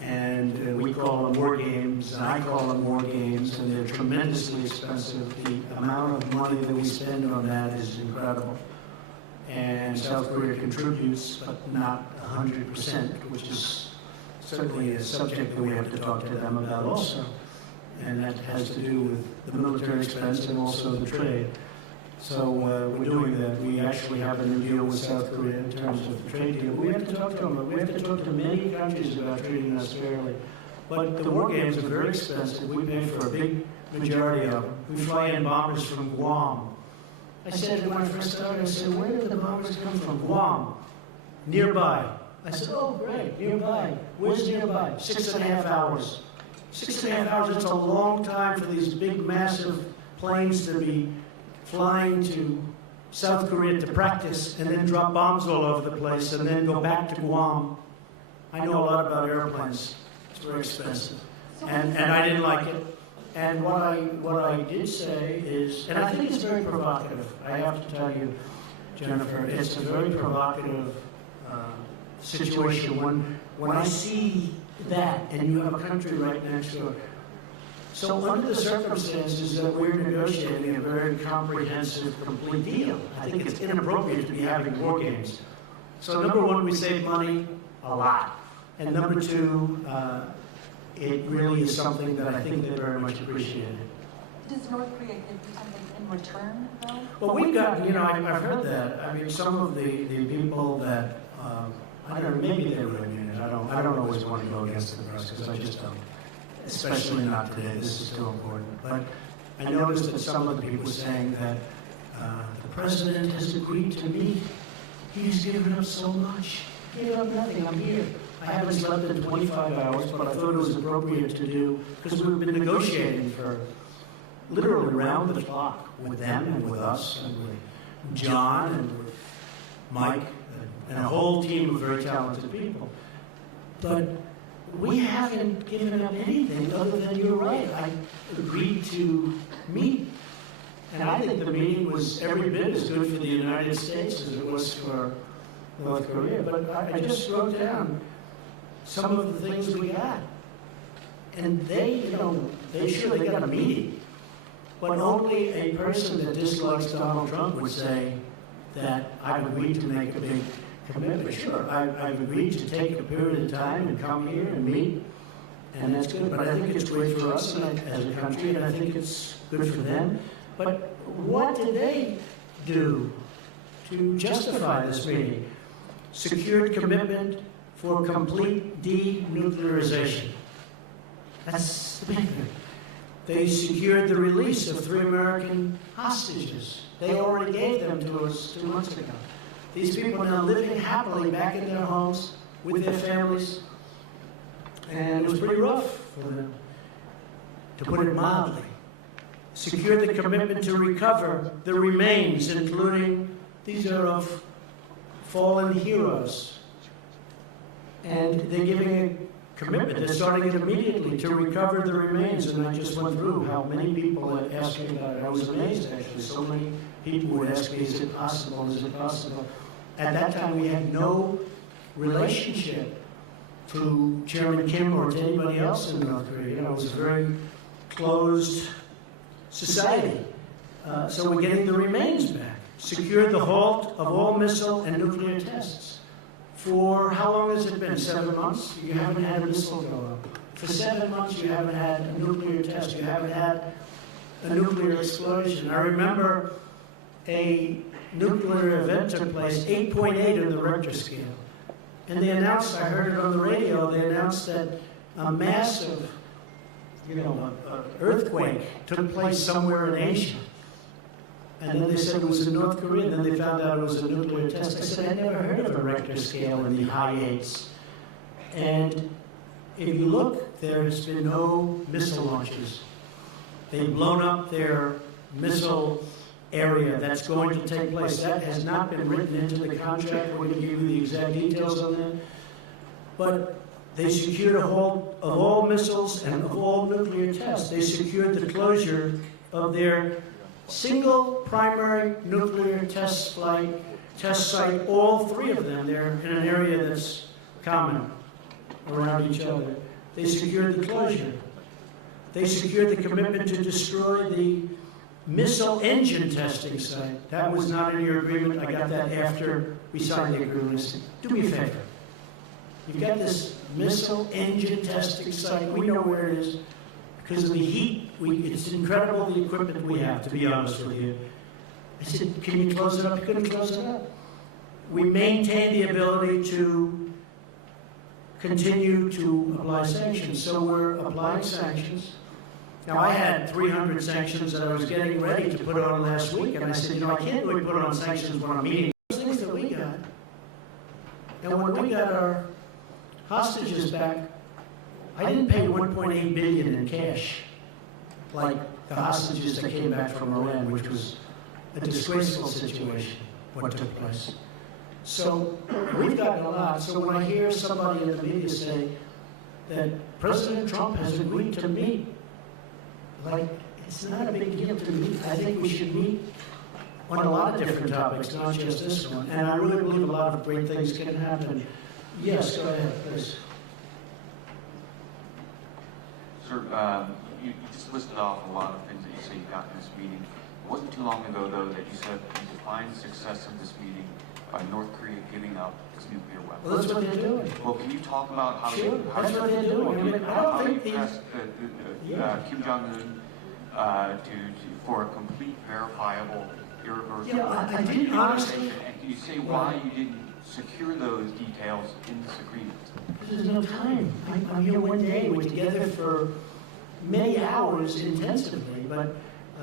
And we call them war games, and I call them war games, and they're tremendously expensive. The amount of money that we spend on that is incredible. And South Korea contributes, but not 100%, which is certainly a subject that we have to talk to them about also. And that has to do with the military expense and also the trade. So we're doing that. We actually have a new deal with South Korea in terms of the trade deal. We have to talk to them. We have to talk to many countries about treating us fairly. But the war games are very expensive. We pay for a big majority of them. We fly in bombers from Guam. I said when I first started, I said, where did the bombers come from? Guam. Nearby. I said, oh, great, nearby. Where's nearby? 6.5 hours. 6.5 hours, it's a long time for these big, massive planes to be flying to South Korea to practice and then drop bombs all over the place and then go back to Guam. I know a lot about airplanes. It's very expensive. And I didn't like it. And what I did say is, and I think it's very provocative. I have to tell you, Jennifer, it's a very provocative situation when I see that and you have a country right next door. So under the circumstances that we're negotiating a very comprehensive, complete deal, I think it's inappropriate to be having war games. So number one, we save money a lot. And number two, it really is something that I think they very much appreciate. Does North Korea give you something in return, though? Well, we've got, I've heard that. I mean, some of the people that, I don't know, maybe they really mean it. I don't always want to go against the press because I just don't. Especially not today. This is too important. But I noticed that some of the people were saying that the president has agreed to meet. He's given up so much. He gave up nothing. I'm here. I haven't slept in 25 hours, but I thought it was appropriate to do because we've been negotiating for literally round the clock with them and with us and with John and with Mike and a whole team of very talented people. But we haven't given up anything other than, you're right, I agreed to meet. And I think the meeting was every bit as good for the United States as it was for North Korea. But I just wrote down some of the things we got. And they got a meeting. But only a person that dislikes Donald Trump would say that I've agreed to make a big commitment. Sure, I've agreed to take a period of time and come here and meet, and that's good. But I think it's great for us as a country, and I think it's good for them. But what did they do to justify this meeting? Secured commitment for complete denuclearization. That's the big thing. They secured the release of 3 American hostages. They already gave them to us 2 months ago. These people are now living happily back in their homes with their families, and it was pretty rough for them, to put it mildly. Secure the commitment to recover the remains, including, these are of fallen heroes. And they're giving a commitment, they're starting it immediately to recover the remains. And I just went through how many people had asked me about it. I was amazed, actually. So many people would ask me, is it possible, is it possible? At that time, we had no relationship to Chairman Kim or to anybody else in North Korea. You know, it was a very closed society. So we're getting the remains back. Secured the halt of all missile and nuclear tests. For how long has it been? 7 months? You haven't had a missile go up. For 7 months, you haven't had a nuclear test. You haven't had a nuclear explosion. I remember a nuclear event took place, 8.8 on the Richter scale. And they announced, I heard it on the radio, they announced that a massive, earthquake took place somewhere in Asia. And then they said it was in North Korea, and then they found out it was a nuclear test. I said, I never heard of a Richter scale in the high 8s. And if you look, there has been no missile launches. They've blown up their missile area that's going to take place. That has not been written into the contract. We're going to give you the exact details on that. But they secured a halt of all missiles and of all nuclear tests. They secured the closure of their single primary nuclear test site, all three of them. They're in an area that's common around each other. They secured the closure. They secured the commitment to destroy the missile engine testing site. That was not in your agreement. I got that after we signed the agreement. Do me a favor. You've got this missile engine testing site. We know where it is. Because of the heat, it's incredible the equipment we have, to be honest with you. I said, can you close it up? You couldn't close it up. We maintain the ability to continue to apply sanctions. So we're applying sanctions. Now, I had 300 sanctions that I was getting ready to put on last week, and I said, I can't really put on sanctions when I'm meeting. Those things that we got. And when we got our hostages back, I didn't pay $1.8 billion in cash, like the hostages that came back from Iran, which was a disgraceful situation, what took place. So we've gotten a lot. So when I hear somebody in the media say that President Trump has agreed to meet, like, it's not a big deal to meet. I think we should meet on a lot of different topics, not just this one. And I really believe a lot of great things can happen. Yes, go ahead, please. Sir, you just listed off a lot of things that you say you got in this meeting. It wasn't too long ago, though, that you said you defined success of this meeting by North Korea giving up its nuclear weapons. Well, that's what they're doing. Well, can you talk about how sure, that's what they're doing. How they pressed Kim Jong Un for a complete, verifiable, irreversible I didn't honestly. And can you say why you didn't secure those details in this agreement? There's no time. I'm here one day. We're together for many hours intensively, but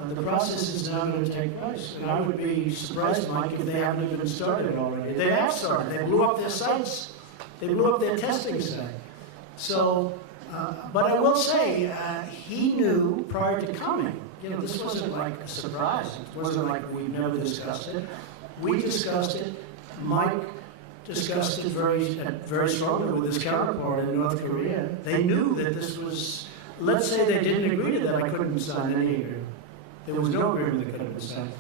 the process is now going to take place. And I would be surprised, Mike, if they haven't even started already. They have started. They blew up their sites. They blew up their testing site. So, but I will say, he knew prior to coming. This wasn't like a surprise. It wasn't like we've never discussed it. We discussed it. Mike discussed it very strongly with his counterpart in North Korea. They knew that this was, let's say they didn't agree to that, I couldn't sign any agreement. There was no agreement that could have been signed.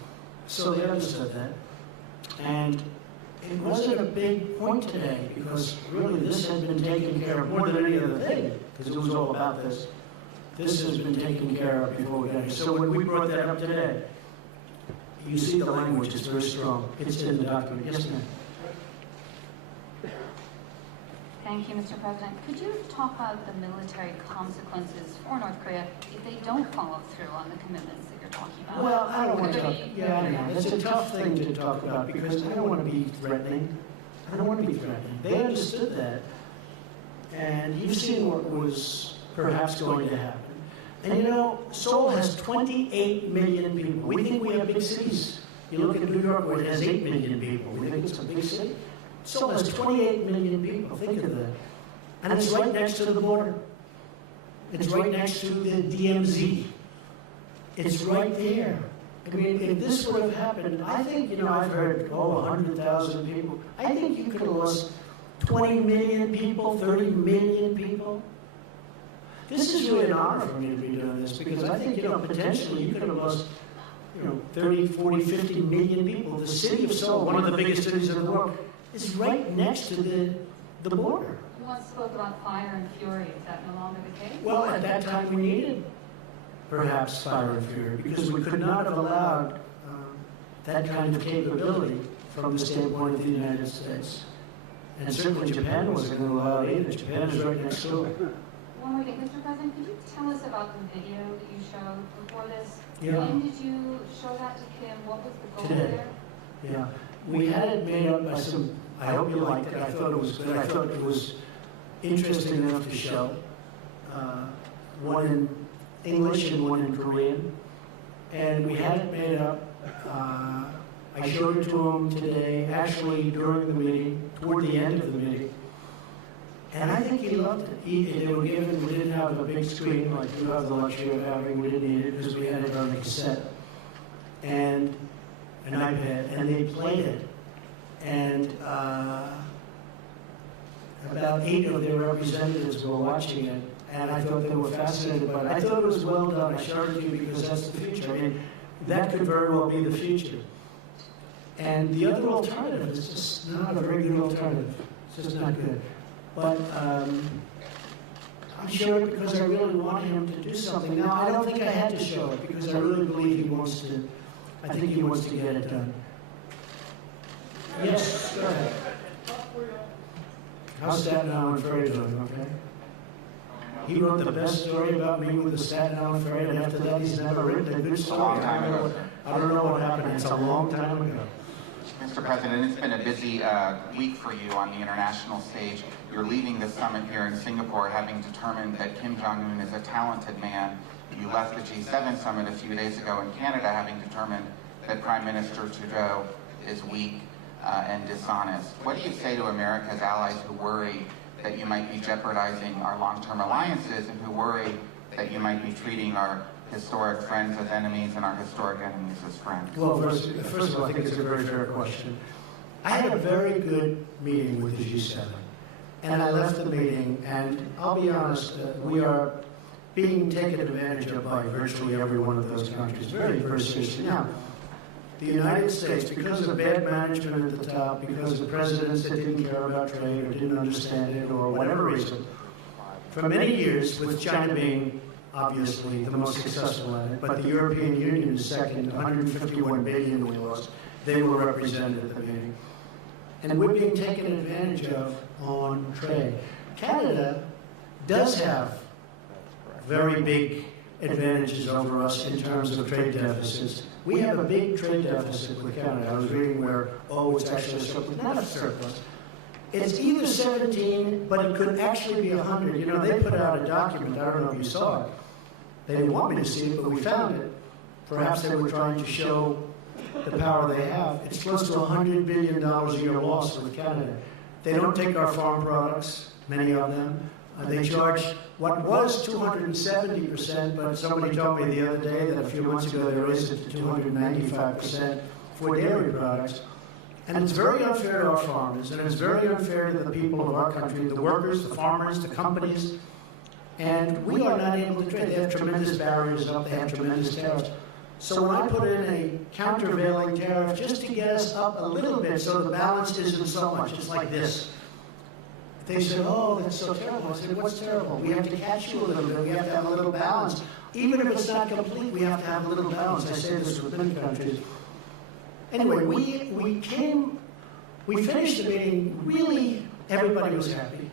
So they understood that. And it wasn't a big point today, because really this had been taken care of more than any other thing, because it was all about this. This has been taken care of before we got here. So when we brought that up today, you see the language is very strong. It's in the document. Yes, ma'am. Thank you, Mr. President. Could you talk about the military consequences for North Korea if they don't follow through on the commitments that you're talking about? Well, I don't want to talk. Yeah, I know. It's a tough thing to talk about because I don't want to be threatening. I don't want to be threatening. They understood that. And you've seen what was perhaps going to happen. And Seoul has 28 million people. We think we have big cities You look at New York, where it has 8 million people. We think it's a big city. It still has 28 million people. Think of that. And it's right next to the border. It's right next to the DMZ. It's right there. I mean, if this would have happened, I think, I've heard, 100,000 people. I think you could have lost 20 million people, 30 million people. This is really an honor for me to be doing this, because I think, potentially you could have lost, 30, 40, 50 million people. The city of Seoul, one of the biggest cities in the world, is right next to the border. You once spoke about fire and fury. Is that no longer the case? Well, at that time we needed perhaps fire and fury, because we could not have allowed that kind of capability from the standpoint of the United States. And certainly Japan wasn't going to allow it either. Japan is right next door. One more thing, Mr. President, could you tell us about the video that you showed before this? Yeah. When did you show that to Kim? What was the goal Today. there? Yeah. We had it made up by some, I hope you liked it. I thought it was good. I thought it was interesting enough to show. One in English and one in Korean. And we had it made up. I showed it to him today, actually during the meeting, toward the end of the meeting. And I think he loved it. They were given, we didn't have a big screen like you have the luxury of having. We didn't need it because we had it on a cassette and an iPad, and they played it. And about 8 of their representatives were watching it, and I thought they were fascinated by it. I thought it was well done. I showed it to you because that's the future. I mean, that could very well be the future. And the other alternative is just not a very good alternative. It's just not good. But I showed it because I really wanted him to do something. Now, I don't think I had to show it because I really believe he wants to, I think he wants to get it done. Yes, go ahead. How's Staten Island Ferry doing, okay? He wrote the best story about me with the Staten Island Ferry, and after that he's never written a good story. I don't know what happened. It's a long time ago. Mr. President, it's been a busy week for you on the international stage. You're leaving the summit here in Singapore having determined that Kim Jong Un is a talented man. You left the G7 summit a few days ago in Canada having determined that Prime Minister Trudeau is weak and dishonest. What do you say to America's allies who worry that you might be jeopardizing our long-term alliances and who worry that you might be treating our historic friends as enemies and our historic enemies as friends? Well, first of all, I think it's a very fair question. I had a very good meeting with the G7, and I left the meeting, and I'll be honest, we are being taken advantage of by virtually every one of those countries, very, very seriously. Now, the United States, because of bad management at the top, because the presidents that didn't care about trade or didn't understand it or whatever reason, for many years, with China being obviously the most successful at it, but the European Union is second, 151 billion we lost. They were represented at the meeting. And we're being taken advantage of on trade. Canada does have very big advantages over us in terms of trade deficits. We have a big trade deficit with Canada. I was reading where, it's actually a surplus. Not a surplus. It's either 17, but it could actually be 100. You know, they put out a document. I don't know if you saw it. They didn't want me to see it, but we found it. Perhaps they were trying to show the power they have. It's close to $100 billion a year loss with Canada. They don't take our farm products, many of them. They charge what was 270%, but somebody told me the other day that a few months ago they raised it to 295% for dairy products. And it's very unfair to our farmers, and it's very unfair to the people of our country, the workers, the farmers, the companies. And we are not able to trade. They have tremendous barriers up, they have tremendous tariffs. So when I put in a countervailing tariff just to get us up a little bit so the balance isn't so much, it's like this. They said, oh, that's so terrible. I said, what's terrible? We have to catch you a little bit. We have to have a little balance. Even if it's not complete, we have to have a little balance. I say this within countries. Anyway, we finished the meeting, really, everybody was happy.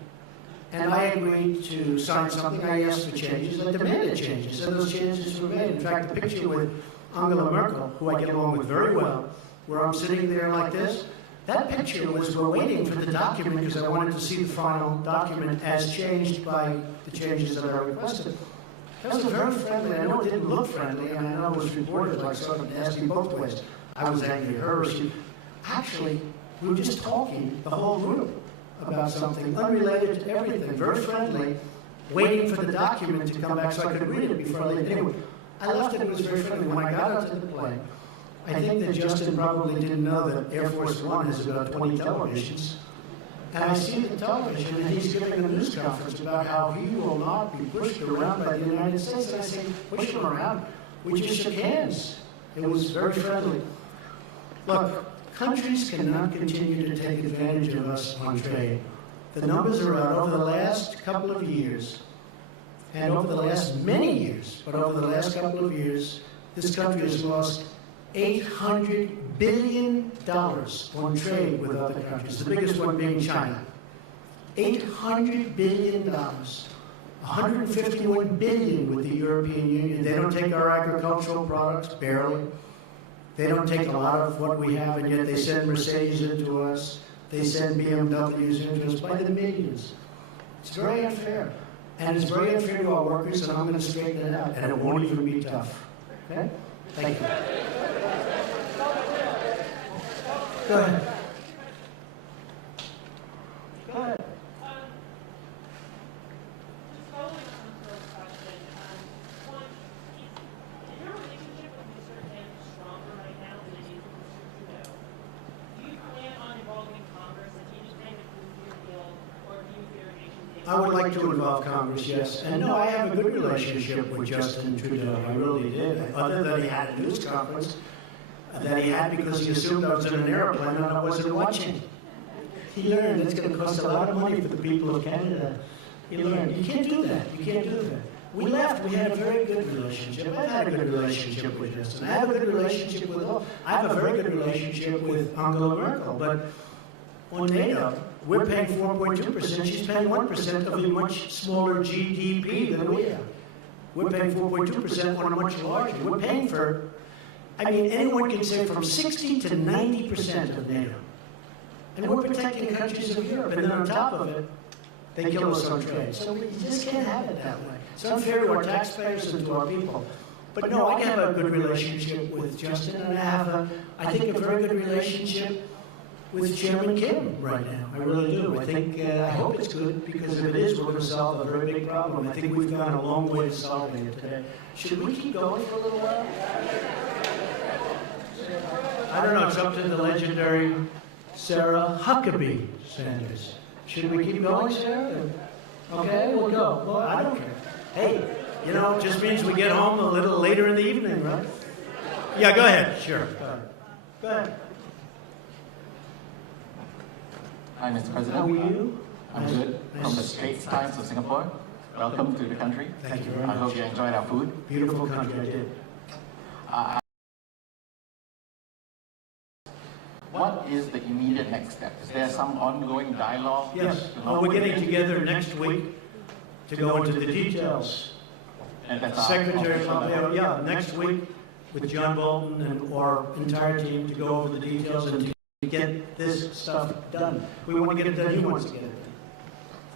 And I agreed to sign something. I asked for changes. I demanded changes, and those changes were made. In fact, the picture with Angela Merkel, who I get along with very well, where I'm sitting there like this, that picture was, we're waiting for the document because I wanted to see the final document as changed by the changes that I requested. That was very friendly. I know it didn't look friendly, and I know it was reported like sort of nasty both ways. I was angry at her. Actually, we were just talking, the whole group, about something unrelated to everything, very friendly, waiting for the document to come back so I could read it before I leave. Anyway, I left it was very friendly. When I got onto the plane, I think that Justin probably didn't know that Air Force One has about 20 televisions. And I see the television, and he's giving a news conference about how he will not be pushed around by the United States. And I say, push him around. We just shook hands. It was very friendly. Look, countries cannot continue to take advantage of us on trade. The numbers are out over the last couple of years, and over the last many years, but over the last couple of years, this country has lost $800 billion on trade with other countries, the biggest one being China. $800 billion. $151 billion with the European Union. They don't take our agricultural products, barely. They don't take a lot of what we have, and yet they send Mercedes into us. They send BMWs into us by the millions. It's very unfair. And it's very unfair to our workers, and I'm going to straighten it out. And it won't even be tough. Okay? Thank you. Go ahead. Go ahead. I would like to involve Congress, yes. And no, I have a good relationship with Justin Trudeau. I really did. Other than he had a news conference that he had because he assumed I was in an airplane and I wasn't watching. He learned it's going to cost a lot of money for the people of Canada. He learned. You can't do that. You can't do that. We left. We had a very good relationship. I've had a good relationship with Justin. I have a good relationship with all. I have a very good relationship with Angela Merkel. But on NATO, we're paying 4.2%. She's paying 1% of a much smaller GDP than we are. We're paying 4.2% on a much larger. We're paying for, I mean, anyone can say from 60 to 90% of NATO. And we're protecting countries of Europe. And then on top of it, they kill us on trade. So we just can't have it that way. It's unfair to our taxpayers and to our people. But no, I have a good relationship with Justin, and I have, I think, a very good relationship with Chairman Kim right now. I really do. I think, I hope it's good, because if it is, we're going to solve a very big problem. I think we've gone a long way to solving it today. Should we keep going for a little while? I don't know. It's up to the legendary Sarah Huckabee Sanders. Should we keep going, Sarah? Okay, we'll go. Well, I don't care. Hey, you know, it just means we get home a little later in the evening, right? Yeah, go ahead. Sure. Go ahead. Hi, Mr. President. How are you? I'm good. From the Straits Times of Singapore. Welcome to the country. Thank you very much. I hope you enjoyed our food. Beautiful country, I did. What is the immediate next step? Is there some ongoing dialogue? Yes. We're getting together next week to go into the details. And that's Secretary Pompeo, yeah, next week with John Bolton and our entire team to go over the details and to get this stuff done. We want to get it done. He wants to get it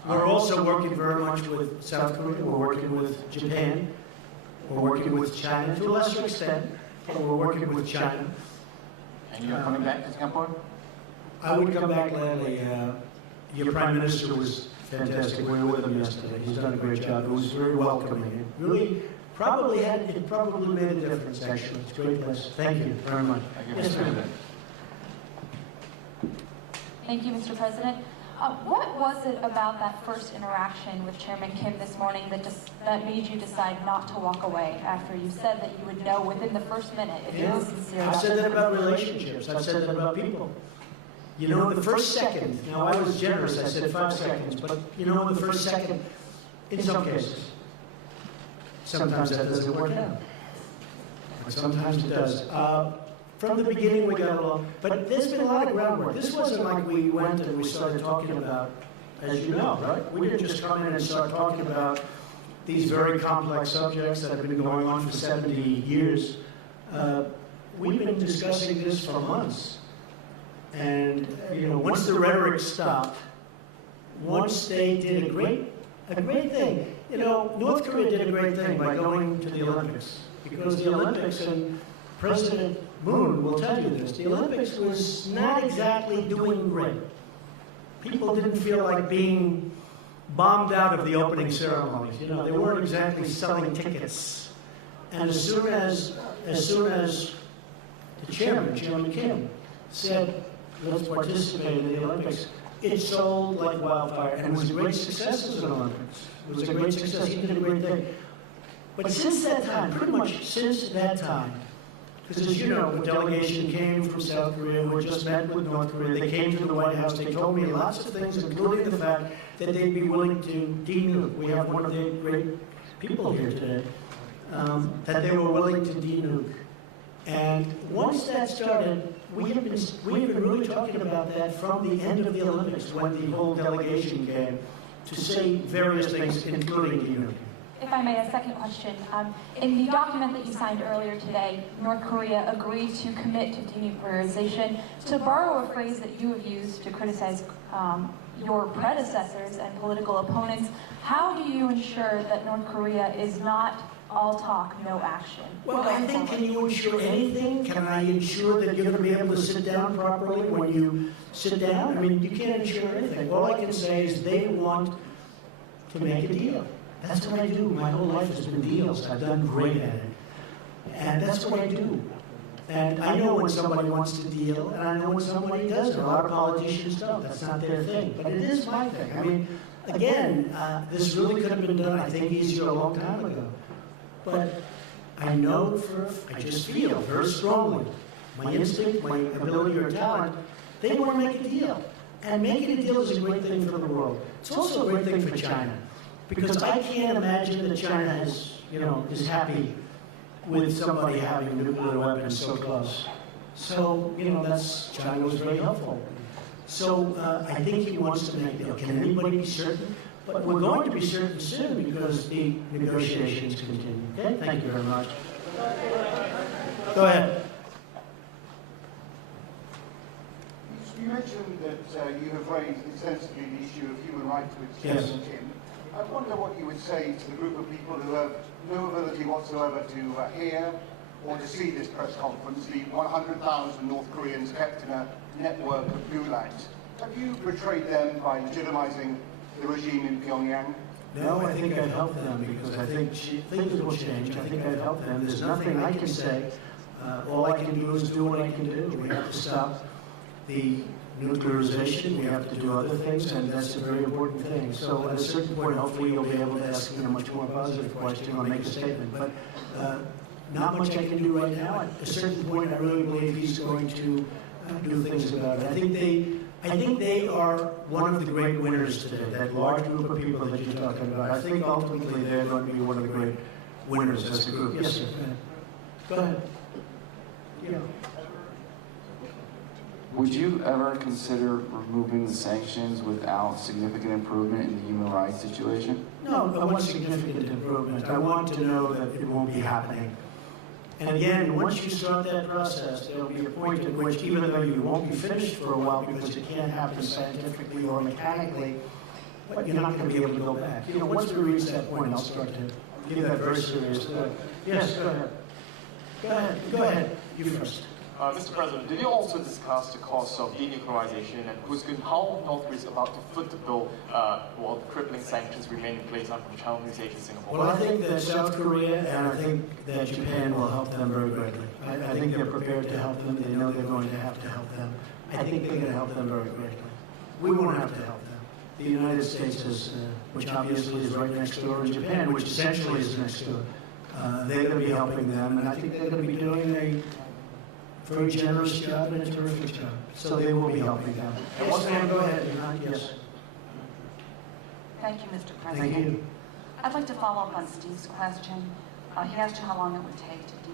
done. We're also working very much with South Korea. We're working with Japan. We're working with China to a lesser extent, but we're working with China. And you're coming back to Singapore? I would come back gladly. Your Prime Minister was fantastic. We were with him yesterday. He's done a great job. It was very welcoming. It really probably made a difference, actually. It's a great place. Thank you very much. Yes, ma'am. Thank you, Mr. President. What was it about that first interaction with Chairman Kim this morning that made you decide not to walk away after you said that you would know within the first minute if he was sincere? I've said that about relationships. I've said that about people. You know, in the first second, now I was generous, I said 5 seconds, but you know, in the first second, in some cases, sometimes that doesn't work out. But sometimes it does. From the beginning, we got along, but there's been a lot of groundwork. This wasn't like we went and we started talking about, as you know, right? We didn't just come in and start talking about these very complex subjects that have been going on for 70 years. We've been discussing this for months. And, you know, once the rhetoric stopped, once they did a great thing. You know, North Korea did a great thing by going to the Olympics. Because the Olympics, and President Moon will tell you this. The Olympics was not exactly doing great. People didn't feel like being bombed out of the opening ceremonies. You know, they weren't exactly selling tickets. And as soon as the chairman, Chairman Kim, said, let's participate in the Olympics, it sold like wildfire, and it was a great success as an Olympics. It was a great success. He did a great thing. But since that time, pretty much since that time, because as you know, a delegation came from South Korea who had just met with North Korea. They came to the White House. They told me lots of things, including the fact that they'd be willing to denuke. We have one of the great people here today, that they were willing to denuke. And once that started, we have been really talking about that from the end of the Olympics, when the whole delegation came to say various things, including denuking. If I may, a second question. In the document that you signed earlier today, North Korea agreed to commit to denuclearization. To borrow a phrase that you have used to criticize your predecessors and political opponents, how do you ensure that North Korea is not all talk, no action? Well, I think, can you ensure anything? Can I ensure that you're going to be able to sit down properly when you sit down? I mean, you can't ensure anything. All I can say is they want to make a deal. That's what I do. My whole life has been deals. I've done great at it. And that's what I do. And I know when somebody wants to deal, and I know when somebody doesn't. A lot of politicians don't. That's not their thing. But it is my thing. I mean, again, this really could have been done, I think, easier a long time ago. But I know I just feel very strongly, my instinct, my ability or talent, they want to make a deal. And making a deal is a great thing for the world. It's also a great thing for China. Because I can't imagine that China is happy with somebody having nuclear weapons so close. So, China was very helpful. So I think he wants to make a deal. Can anybody be certain? But we're going to be certain soon because the negotiations continue. Okay? Thank you very much. Go ahead. You mentioned that you have raised extensively the issue of human rights with Chairman Kim. I wonder what you would say to the group of people who have no ability whatsoever to hear or to see this press conference, the 100,000 North Koreans kept in a network of gulags. Have you betrayed them by legitimizing the regime in Pyongyang? No, I think I've helped them because I think things will change. I think I've helped them. There's nothing I can say. All I can do is do what I can do. We have to stop the nuclearization, we have to do other things, and that's a very important thing. So at a certain point, hopefully you'll be able to ask a much more positive question or make a statement. But not much I can do right now. At a certain point, I really believe he's going to do things about it. I think they are one of the great winners today, that large group of people that you're talking about. I think ultimately they're going to be one of the great winners as a group. Yes, sir. Go ahead. Would you ever consider removing the sanctions without significant improvement in the human rights situation? No, I want significant improvement. I want to know that it won't be happening. And again, once you start that process, there will be a point at which, even though you won't be finished for a while because it can't happen scientifically or mechanically, but you're not going to be able to go back. Once we reach that point, I'll start to give that very serious thought. Yes, go ahead. Go ahead. Go ahead. You first. Mr. President, did you also discuss the cost of denuclearization and how North Korea is about to foot the bill while the crippling sanctions remain in place from China, Malaysia, and Singapore? Well, I think that South Korea and I think that Japan will help them very greatly. I think they're prepared to help them. They know they're going to have to help them. I think they're going to help them very greatly. We won't have to help them. The United States is, which obviously is right next door, and Japan, which essentially is next door. They're going to be helping them, and I think they're going to be doing a very generous job and a terrific job. So they will be helping them. Yes, ma'am, go ahead. Yes. Thank you, Mr. President. Thank you. I'd like to follow up on Steve's question. He asked you how long it would take to do.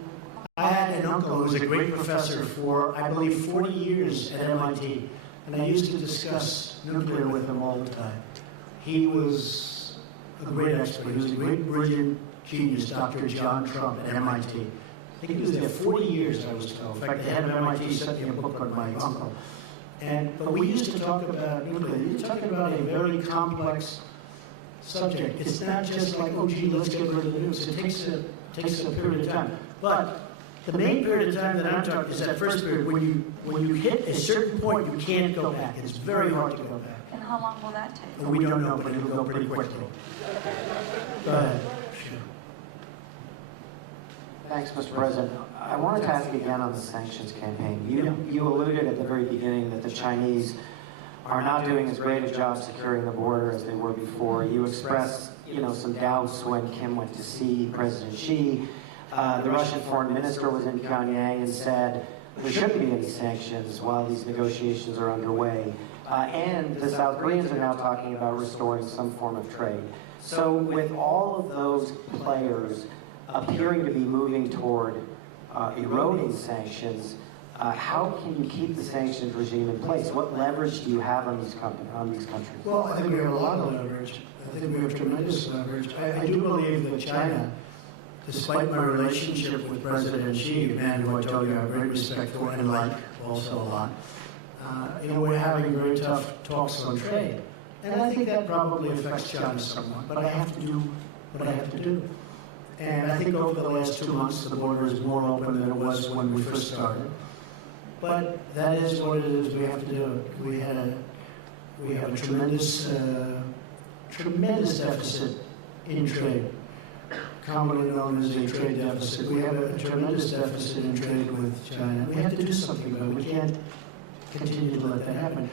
I had an uncle who was a great professor for, I believe, 40 years at MIT. And I used to discuss nuclear with him all the time. He was a great expert. He was a great, brilliant genius, Dr. John Trump at MIT. I think he was there 40 years, I was told. In fact, the head of MIT sent me a book on my uncle. But we used to talk about nuclear. You're talking about a very complex subject. It's not just like, oh, gee, let's get rid of the nukes. It takes a period of time. But The main period of time that I'm talking is that first period. When you hit a certain point, you can't go back. It's very hard to go back. And how long will that take? We don't know, but it'll go pretty quickly. Go ahead. Thanks, Mr. President. I wanted to ask again on the sanctions campaign. You alluded at the very beginning that the Chinese are not doing as great a job securing the border as they were before. You expressed, some doubts when Kim went to see President Xi. The Russian foreign minister was in Pyongyang and said there shouldn't be any sanctions while these negotiations are underway. And the South Koreans are now talking about restoring some form of trade. So with all of those players appearing to be moving toward eroding sanctions, how can you keep the sanctions regime in place? What leverage do you have on these countries? Well, I think we have a lot of leverage. I think we have tremendous leverage. I do believe that China, despite my relationship with President Xi, a man who I told you I have great respect for and like also a lot, we're having very tough talks on trade. And I think that probably affects China somewhat, but I have to do what I have to do. And I think over the last 2 months, the border is more open than it was when we first started. But that is what it is. We have to do it. We have a tremendous deficit in trade, commonly known as a trade deficit. We have a tremendous deficit in trade with China. We have to do something about it. We can't continue to let that happen.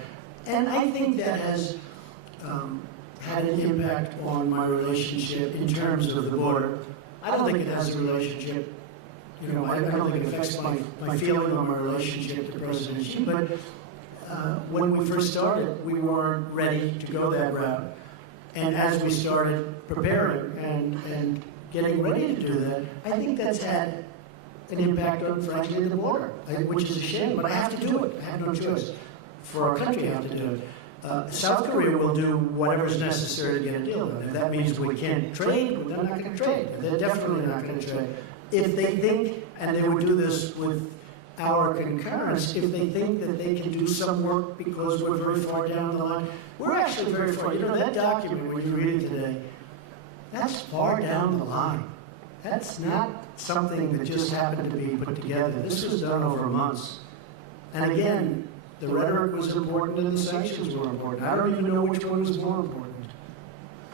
And I think that has had an impact on my relationship in terms of the border. I don't think it has a relationship, I don't think it affects my feeling on my relationship to President Xi, but when we first started, we weren't ready to go that route. And as we started preparing and getting ready to do that, I think that's had an impact on, frankly, the border, which is a shame, but I have to do it. I have no choice. For our country, I have to do it. South Korea will do whatever is necessary to get a deal done. If that means we can't trade, well, they're not going to trade. They're definitely not going to trade. If they think, and they would do this with our concurrence, if they think that they can do some work because we're very far down the line, we're actually very far. That document, when you read it today, that's far down the line. That's not something that just happened to be put together. This was done over months. And again, the rhetoric was important and the sanctions were important. I don't even know which one was more important.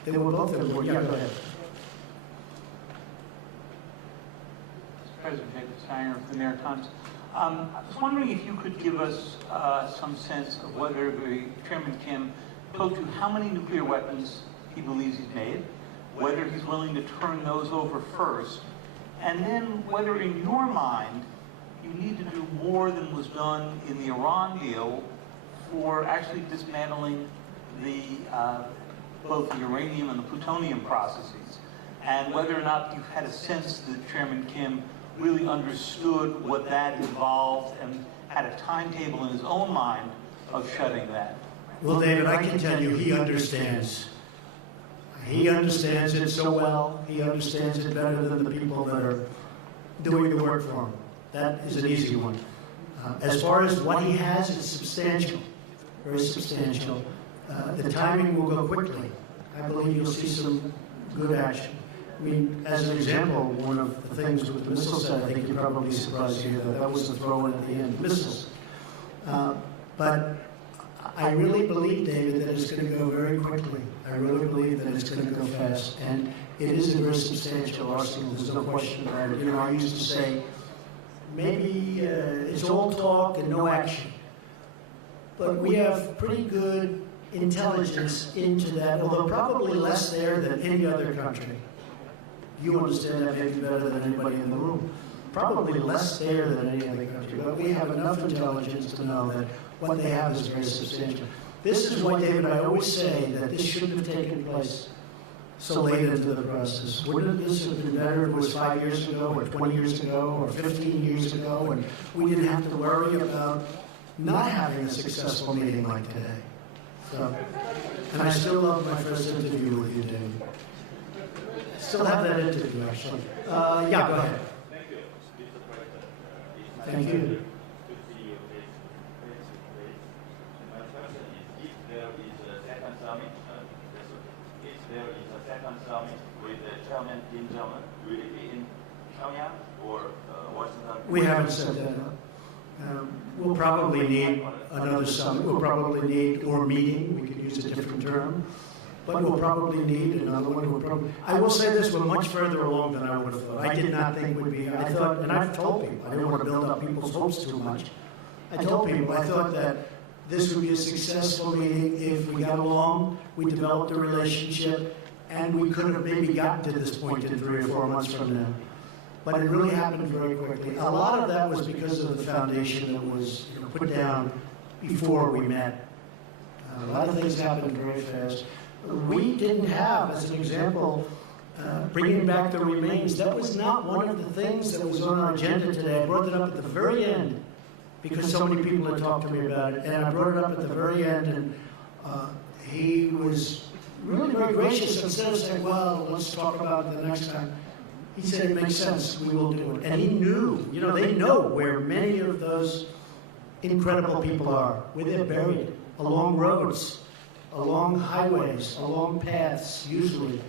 They were both important. Yeah, go ahead. President David Sanger of the New York Times. I was wondering if you could give us some sense of whether Chairman Kim told you how many nuclear weapons he believes he's made, whether he's willing to turn those over first, and then whether in your mind you need to do more than was done in the Iran deal for actually dismantling both the uranium and the plutonium processes, and whether or not you had a sense that Chairman Kim really understood what that involved and had a timetable in his own mind of shutting that. Well, David, I can tell you he understands. He understands it so well. He understands it better than the people that are doing the work for him. That is an easy one. As far as what he has, it's substantial, very substantial. The timing will go quickly. I believe you'll see some good action. I mean, as an example, one of the things with the missile set, I think you're probably surprised to hear that was the throw-in at the end, missiles. But I really believe, David, that it's going to go very quickly. I really believe that it's going to go fast. And it is a very substantial arsenal. There's no question about it. I used to say, maybe it's all talk and no action. But we have pretty good intelligence into that, although probably less there than any other country. You understand that maybe better than anybody in the room. Probably less there than any other country. But we have enough intelligence to know that what they have is very substantial. This is why, David, I always say that this shouldn't have taken place so late into the process. Wouldn't this have been better if it was 5 years ago, or 20 years ago, or 15 years ago, and we didn't have to worry about not having a successful meeting like today? So, and I still love my first interview with you, David. Still have that interview, actually. Yeah, go ahead. Thank you. If there is a second summit with Chairman Kim Jong Un, will it be in Pyongyang or Washington? We haven't set that up. We'll probably need another summit. We'll probably need, or meeting, we could use a different term. But we'll probably need another one. I will say this, we're much further along than I would have thought. I did not think we'd be, I thought, and I've told people, I didn't want to build up people's hopes too much. I told people, I thought that this would be a successful meeting if we got along, we developed a relationship, and we could have maybe gotten to this point in 3 or 4 months from now. But it really happened very quickly. A lot of that was because of the foundation that was put down before we met. A lot of things happened very fast. We didn't have, as an example, bringing back the remains. That was not one of the things that was on our agenda today. I brought it up at the very end because so many people had talked to me about it. And I brought it up at the very end, and he was really very gracious. Instead of saying, well, let's talk about it the next time, he said, it makes sense, we will do it. And he knew, they know where many of those incredible people are, where they're buried, along roads, along highways, along paths, usually,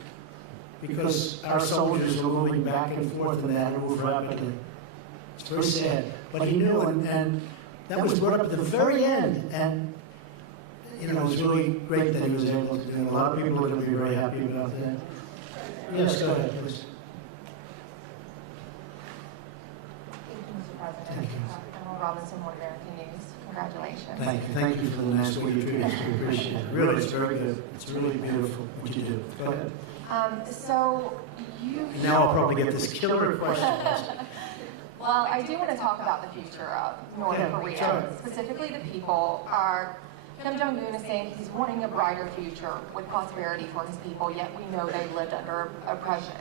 because our soldiers are moving back and forth in that and move rapidly. It's very sad. But he knew, and that was brought up at the very end, and it was really great that he was able to do it. A lot of people are going to be very happy about that. Yes, go ahead, please. Thank you, Mr. President. Emerald Robinson, One American News. Congratulations. Thank you for the nice way you treat us. We appreciate it. Really, it's very good. It's really beautiful what you do. Go ahead. Now I'll probably get this killer question. Well, I do want to talk about the future of North Korea. Sure. Specifically, the people Kim Jong Un is saying he's wanting a brighter future with prosperity for his people, yet we know they lived under oppression.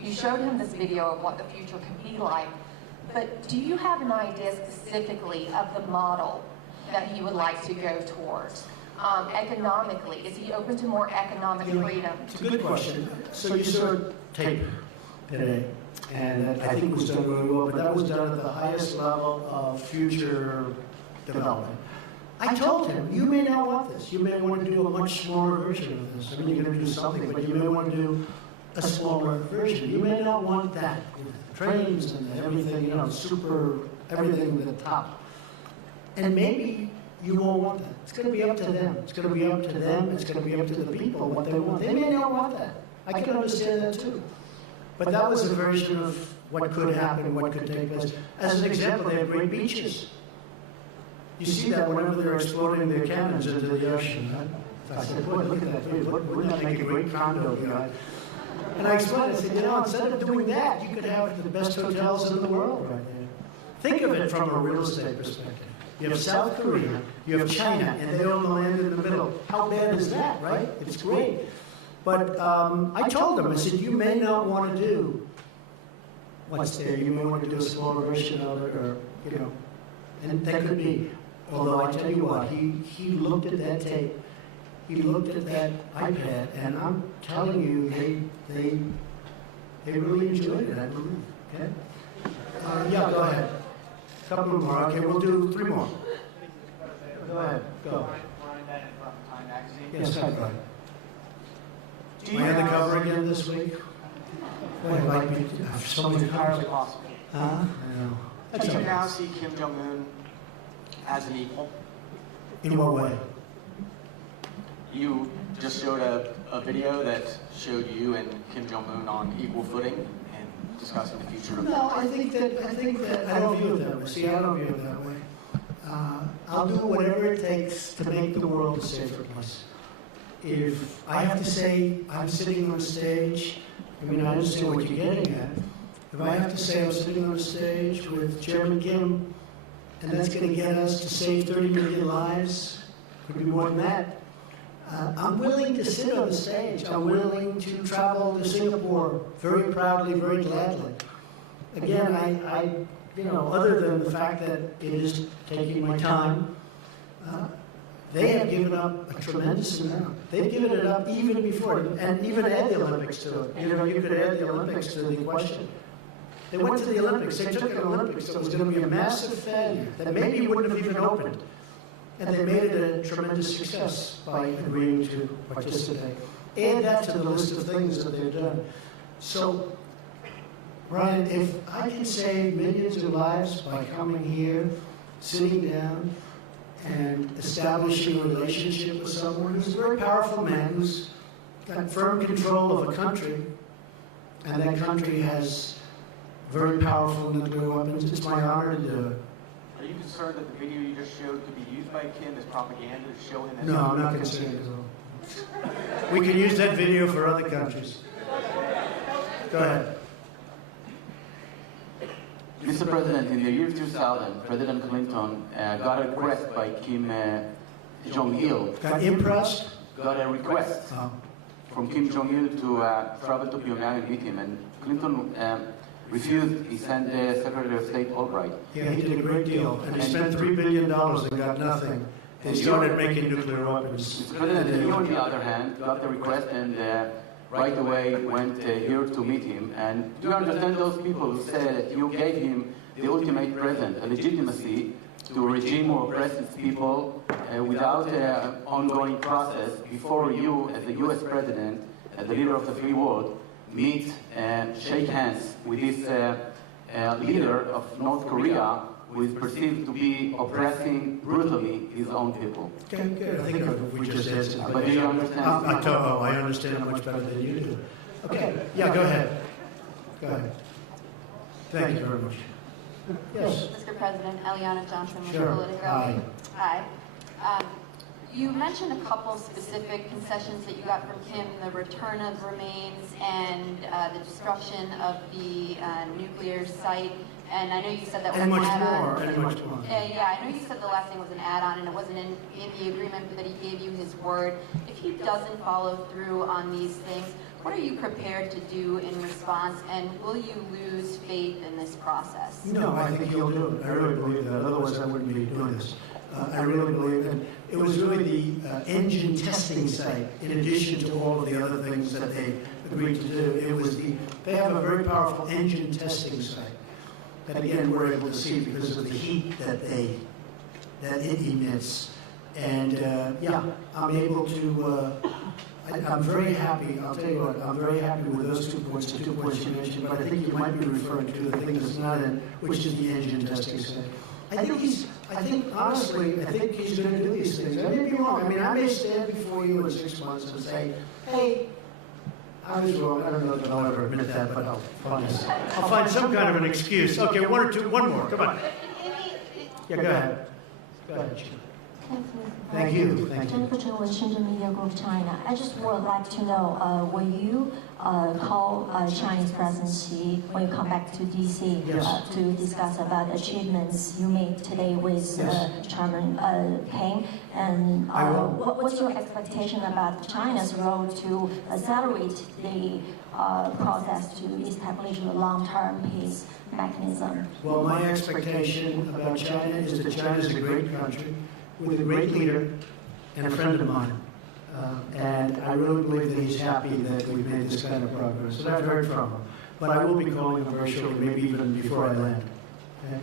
You showed him this video of what the future could be like, but do you have an idea specifically of the model that he would like to go towards? Economically, is he open to more economic freedom? It's a good question. So you saw tape today, and I think it was done really well, but that was done at the highest level of future development. I told him, you may not want this. You may want to do a much smaller version of this. I mean, you're going to do something, but you may want to do a smaller version. You may not want that. Trains and everything, everything at the top. And maybe you won't want that. It's going to be up to them. It's going to be up to them. It's going to be up to the people what they want. They may not want that. I can understand that too. But that was a version of what could happen, what could take place. As an example, they have great beaches. You see that whenever they're exploding their cannons into the ocean. Right? I said, boy, look at that. Wouldn't that make a great condo, guy? And I explained, I said, instead of doing that, you could have the best hotels in the world right there. Think of it from a real estate perspective. You have South Korea, you have China, and they own the land in the middle. How bad is that, right? It's great. But I told them, I said, you may not want to do what's there. You may want to do a smaller version of it, or, and that could be. Although I tell you what, he looked at that tape, he looked at that iPad, and I'm telling you, they really enjoyed it, I believe. Okay? Yeah, go ahead. A couple more. Okay, we'll do 3 more. Go ahead. Go. Yes, hi, Brian. Do you have the cover again this week? Boy, I'd like me to have so many entirely possible. Huh? I know. Do you now see Kim Jong Un as an equal? In what way? You just showed a video that showed you and Kim Jong Un on equal footing and discussing the future of. No, I think that I don't view it that way. See, I don't view it that way. I'll do whatever it takes to make the world a safer place. If I have to say I'm sitting on stage, I mean, I understand what you're getting at. If I have to say I'm sitting on stage with Chairman Kim, and that's going to get us to save 30 million lives, could be more than that. I'm willing to sit on the stage. I'm willing to travel to Singapore very proudly, very gladly. Again, I other than the fact that it is taking my time, they have given up a tremendous amount. They've given it up even before, and even add the Olympics to it. You could add the Olympics to the question. They went to the Olympics. They took an Olympics that was going to be a massive failure, that maybe wouldn't have even opened. And they made it a tremendous success by agreeing to participate. Add that to the list of things that they've done. So Ryan, if I can save millions of lives by coming here, sitting down, and establishing a relationship with someone who's a very powerful man, who's got firm control of a country, and that country has very powerful nuclear weapons, it's my honor to do it. Are you concerned that the video you just showed could be used by Kim as propaganda to show him as... No, I'm not concerned at all. We can use that video for other countries. Go ahead. Mr. President, in the year 2000, President Clinton got a request by Kim Jong-il. Got impressed? Got a request from Kim Jong-il to travel to Pyongyang and meet him, and Clinton refused. He sent Secretary of State Albright. Yeah, he did a great deal, and he spent $3 billion and got nothing. They started making nuclear weapons. Mr. President, you, on the other hand, got the request and right away went here to meet him. And do you understand those people who said that you gave him the ultimate present, a legitimacy to a regime who oppresses people without an ongoing process before you, as the US President, as the leader of the free world, meet and shake hands with this leader of North Korea, who is perceived to be oppressing brutally his own people? Okay, good. I think we just answered that. But do you understand? I understand much better than you do. Okay, yeah, go ahead. Go ahead. Thank you very much. Yes. Mr. President, Eliana Johnson with Sure. Politico. Hi. Hi. You mentioned a couple specific concessions that you got from Kim, the return of remains and the destruction of the nuclear site. And I know you said that was And an much add-on. more, and much more. Yeah, I know you said the last thing was an add-on and it wasn't in the agreement, but that he gave you his word. If he doesn't follow through on these things, what are you prepared to do in response, and will you lose faith in this process? No, I think he'll do it. I really believe that. Otherwise, I wouldn't be doing this. I really believe it. It was really the engine testing site, in addition to all of the other things that they agreed to do. It was they have a very powerful engine testing site that, again, we're able to see because of the heat that it emits. And yeah, I'm able to. I'm very happy. I'll tell you what. I'm very happy with those 2 points, the 2 points you mentioned. But I think you might be referring to the thing that's not in, which is the engine testing site. Honestly, I think he's going to do these things. I may be wrong. I mean, I may stand before you in 6 months and say, hey, I was wrong. I don't know that I'll ever admit that, but I'll find some kind of an excuse. Okay, one more. Come on. Yeah, go ahead. Go ahead, Jim. Thank you. Thank you. Jennifer Chen with Shenzhen Media Group China. I just would like to know, will you call Chinese presidency when you come back to DC to discuss about achievements you made today with Chairman Kim? And what's your expectation about China's role to accelerate the process to establish a long-term peace mechanism? Well, my expectation about China is that China is a great country with a great leader and a friend of mine. And I really believe that he's happy that we've made this kind of progress. And I've heard from him. But I will be calling him very shortly, maybe even before I land. Okay?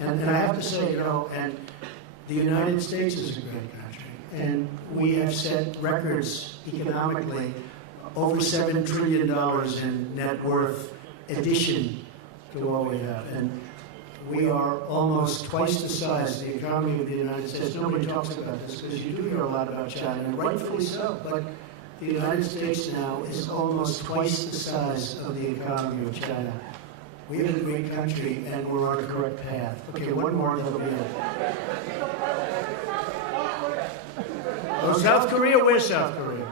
And I have to say, and the United States is a great country. And we have set records economically, over $7 trillion in net worth addition to what we have. And we are almost twice the size of the economy of the United States. Nobody talks about this because you do hear a lot about China, and rightfully so. But the United States now is almost twice the size of the economy of China. We have a great country, and we're on a correct path. Okay, one more, and that'll be it. Oh, South Korea? Where's South Korea?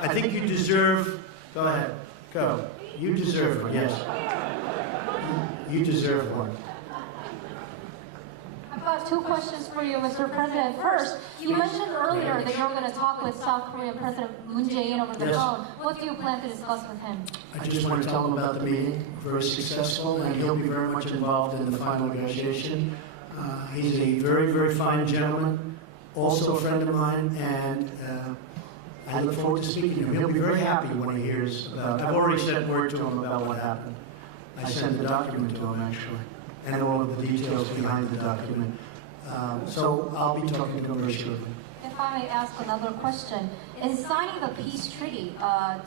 I think you deserve. Go ahead. Go. You deserve one. Yes. You deserve one. I've got 2 questions for you, Mr. President. First, you mentioned earlier that you're going to talk with South Korean President Moon Jae-in over the phone. What do you plan to discuss with him? I just want to tell him about the meeting. Very successful, and he'll be very much involved in the final negotiation. He's a very, very fine gentleman, also a friend of mine, and I look forward to speaking to him. He'll be very happy when he hears about. I've already sent word to him about what happened. I sent the document to him, actually, and all of the details behind the document. So I'll be talking to him very shortly. If I may ask another question, in signing the peace treaty,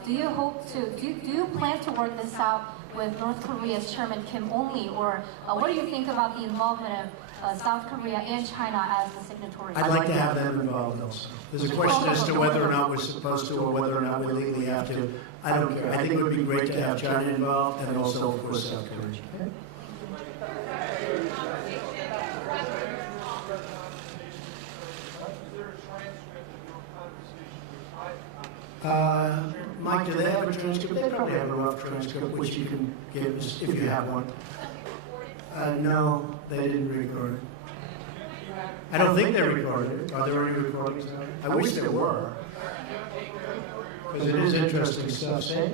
do you plan to work this out with North Korea's Chairman Kim only, or what do you think about the involvement of South Korea and China as the signatories? I'd like to have them involved also. There's a question as to whether or not we're supposed to or whether or not we legally have to. I don't care. I think it would be great to have China involved and also, of course, South Korea. Mike, do they have a transcript? They probably have a rough transcript, which you can give us if you have one. No, they didn't record it. I don't think they recorded it. Are there any recordings? I wish there were. Because it is interesting stuff. Say?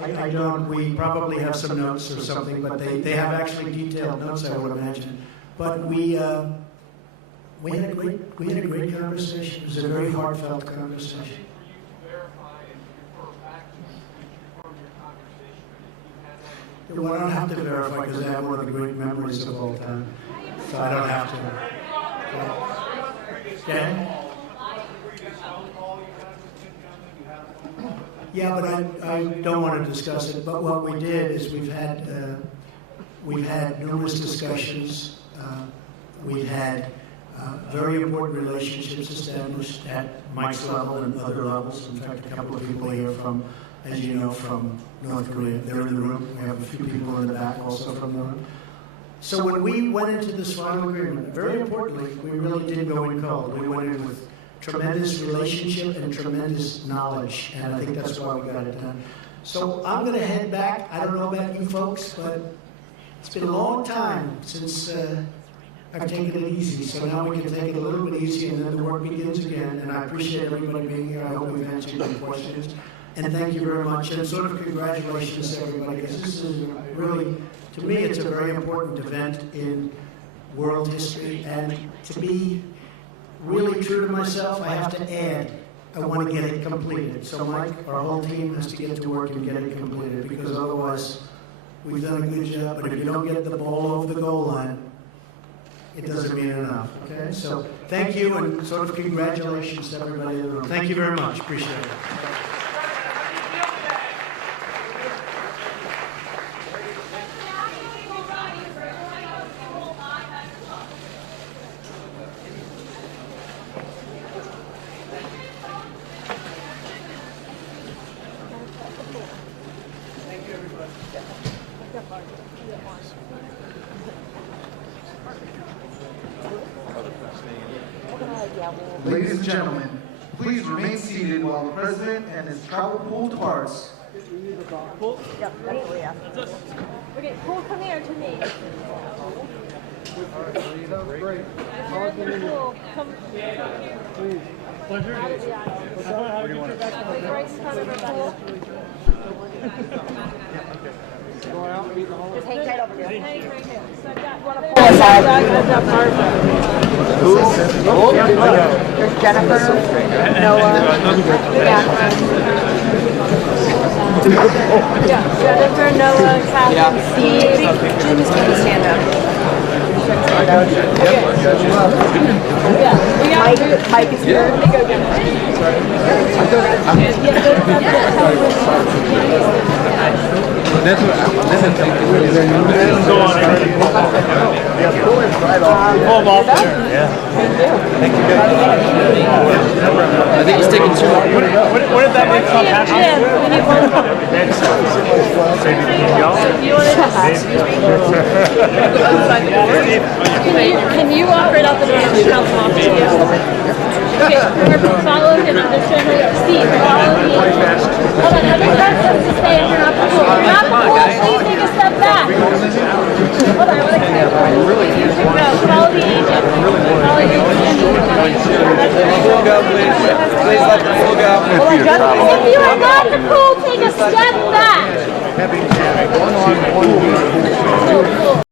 I don't. We probably have some notes or something, but they have actually detailed notes, I would imagine. But we had a great conversation. It was a very heartfelt conversation. Well, I don't have to verify because I have one of the great memories of all time. So I don't have to. Dan? Yeah, but I don't want to discuss it. But what we did is we've had numerous discussions. We've had very important relationships established at Mike's level and other levels. In fact, a couple of people here from, as you know, from North Korea. They're in the room. We have a few people in the back also from the room. So when we went into this final agreement, very importantly, we really did go in cold. We went in with tremendous relationship and tremendous knowledge, and I think that's why we got it done. So I'm going to head back. I don't know about you folks, but it's been a long time since I've taken it easy. So now we can take it a little bit easy, and then the work begins again. And I appreciate everybody being here. I hope we've answered your questions. And thank you very much. And sort of congratulations to everybody, because this is really, to me, it's a very important event in world history. And to be really true to myself, I have to add, I want to get it completed. So Mike, our whole team has to get to work and get it completed, because otherwise we've done a good job. But if you don't get the ball over the goal line, it doesn't mean enough. Okay? So thank you, and sort of congratulations to everybody in the room. Thank you very much. Appreciate it. Ladies and gentlemen, please remain seated while the President and his travel pool departs. Yeah, okay, Paul, come here to me. That was great. Paul, come. Please. Pleasure. What do you want? Right in front of her, Paul. Just hang tight over here. Hang right here. So I got one of Paul's Who? There's Jennifer, Noah, yeah, Jennifer, Noah, Catherine, Steve. Jim is going to stand up. Mike is here. I think he's taking too long. What did that make up happen? Can you walk right out the door and count them off to you? Okay, remember, follow him. Steve, follow me. Hold on, everyone has to stay if you're not the pool. If you're not the pool, please take a step back. Hold on, I want to clear. No, follow the agent. Follow the agent. We'll go, please. Please let the pool go. If you are not the pool, take a step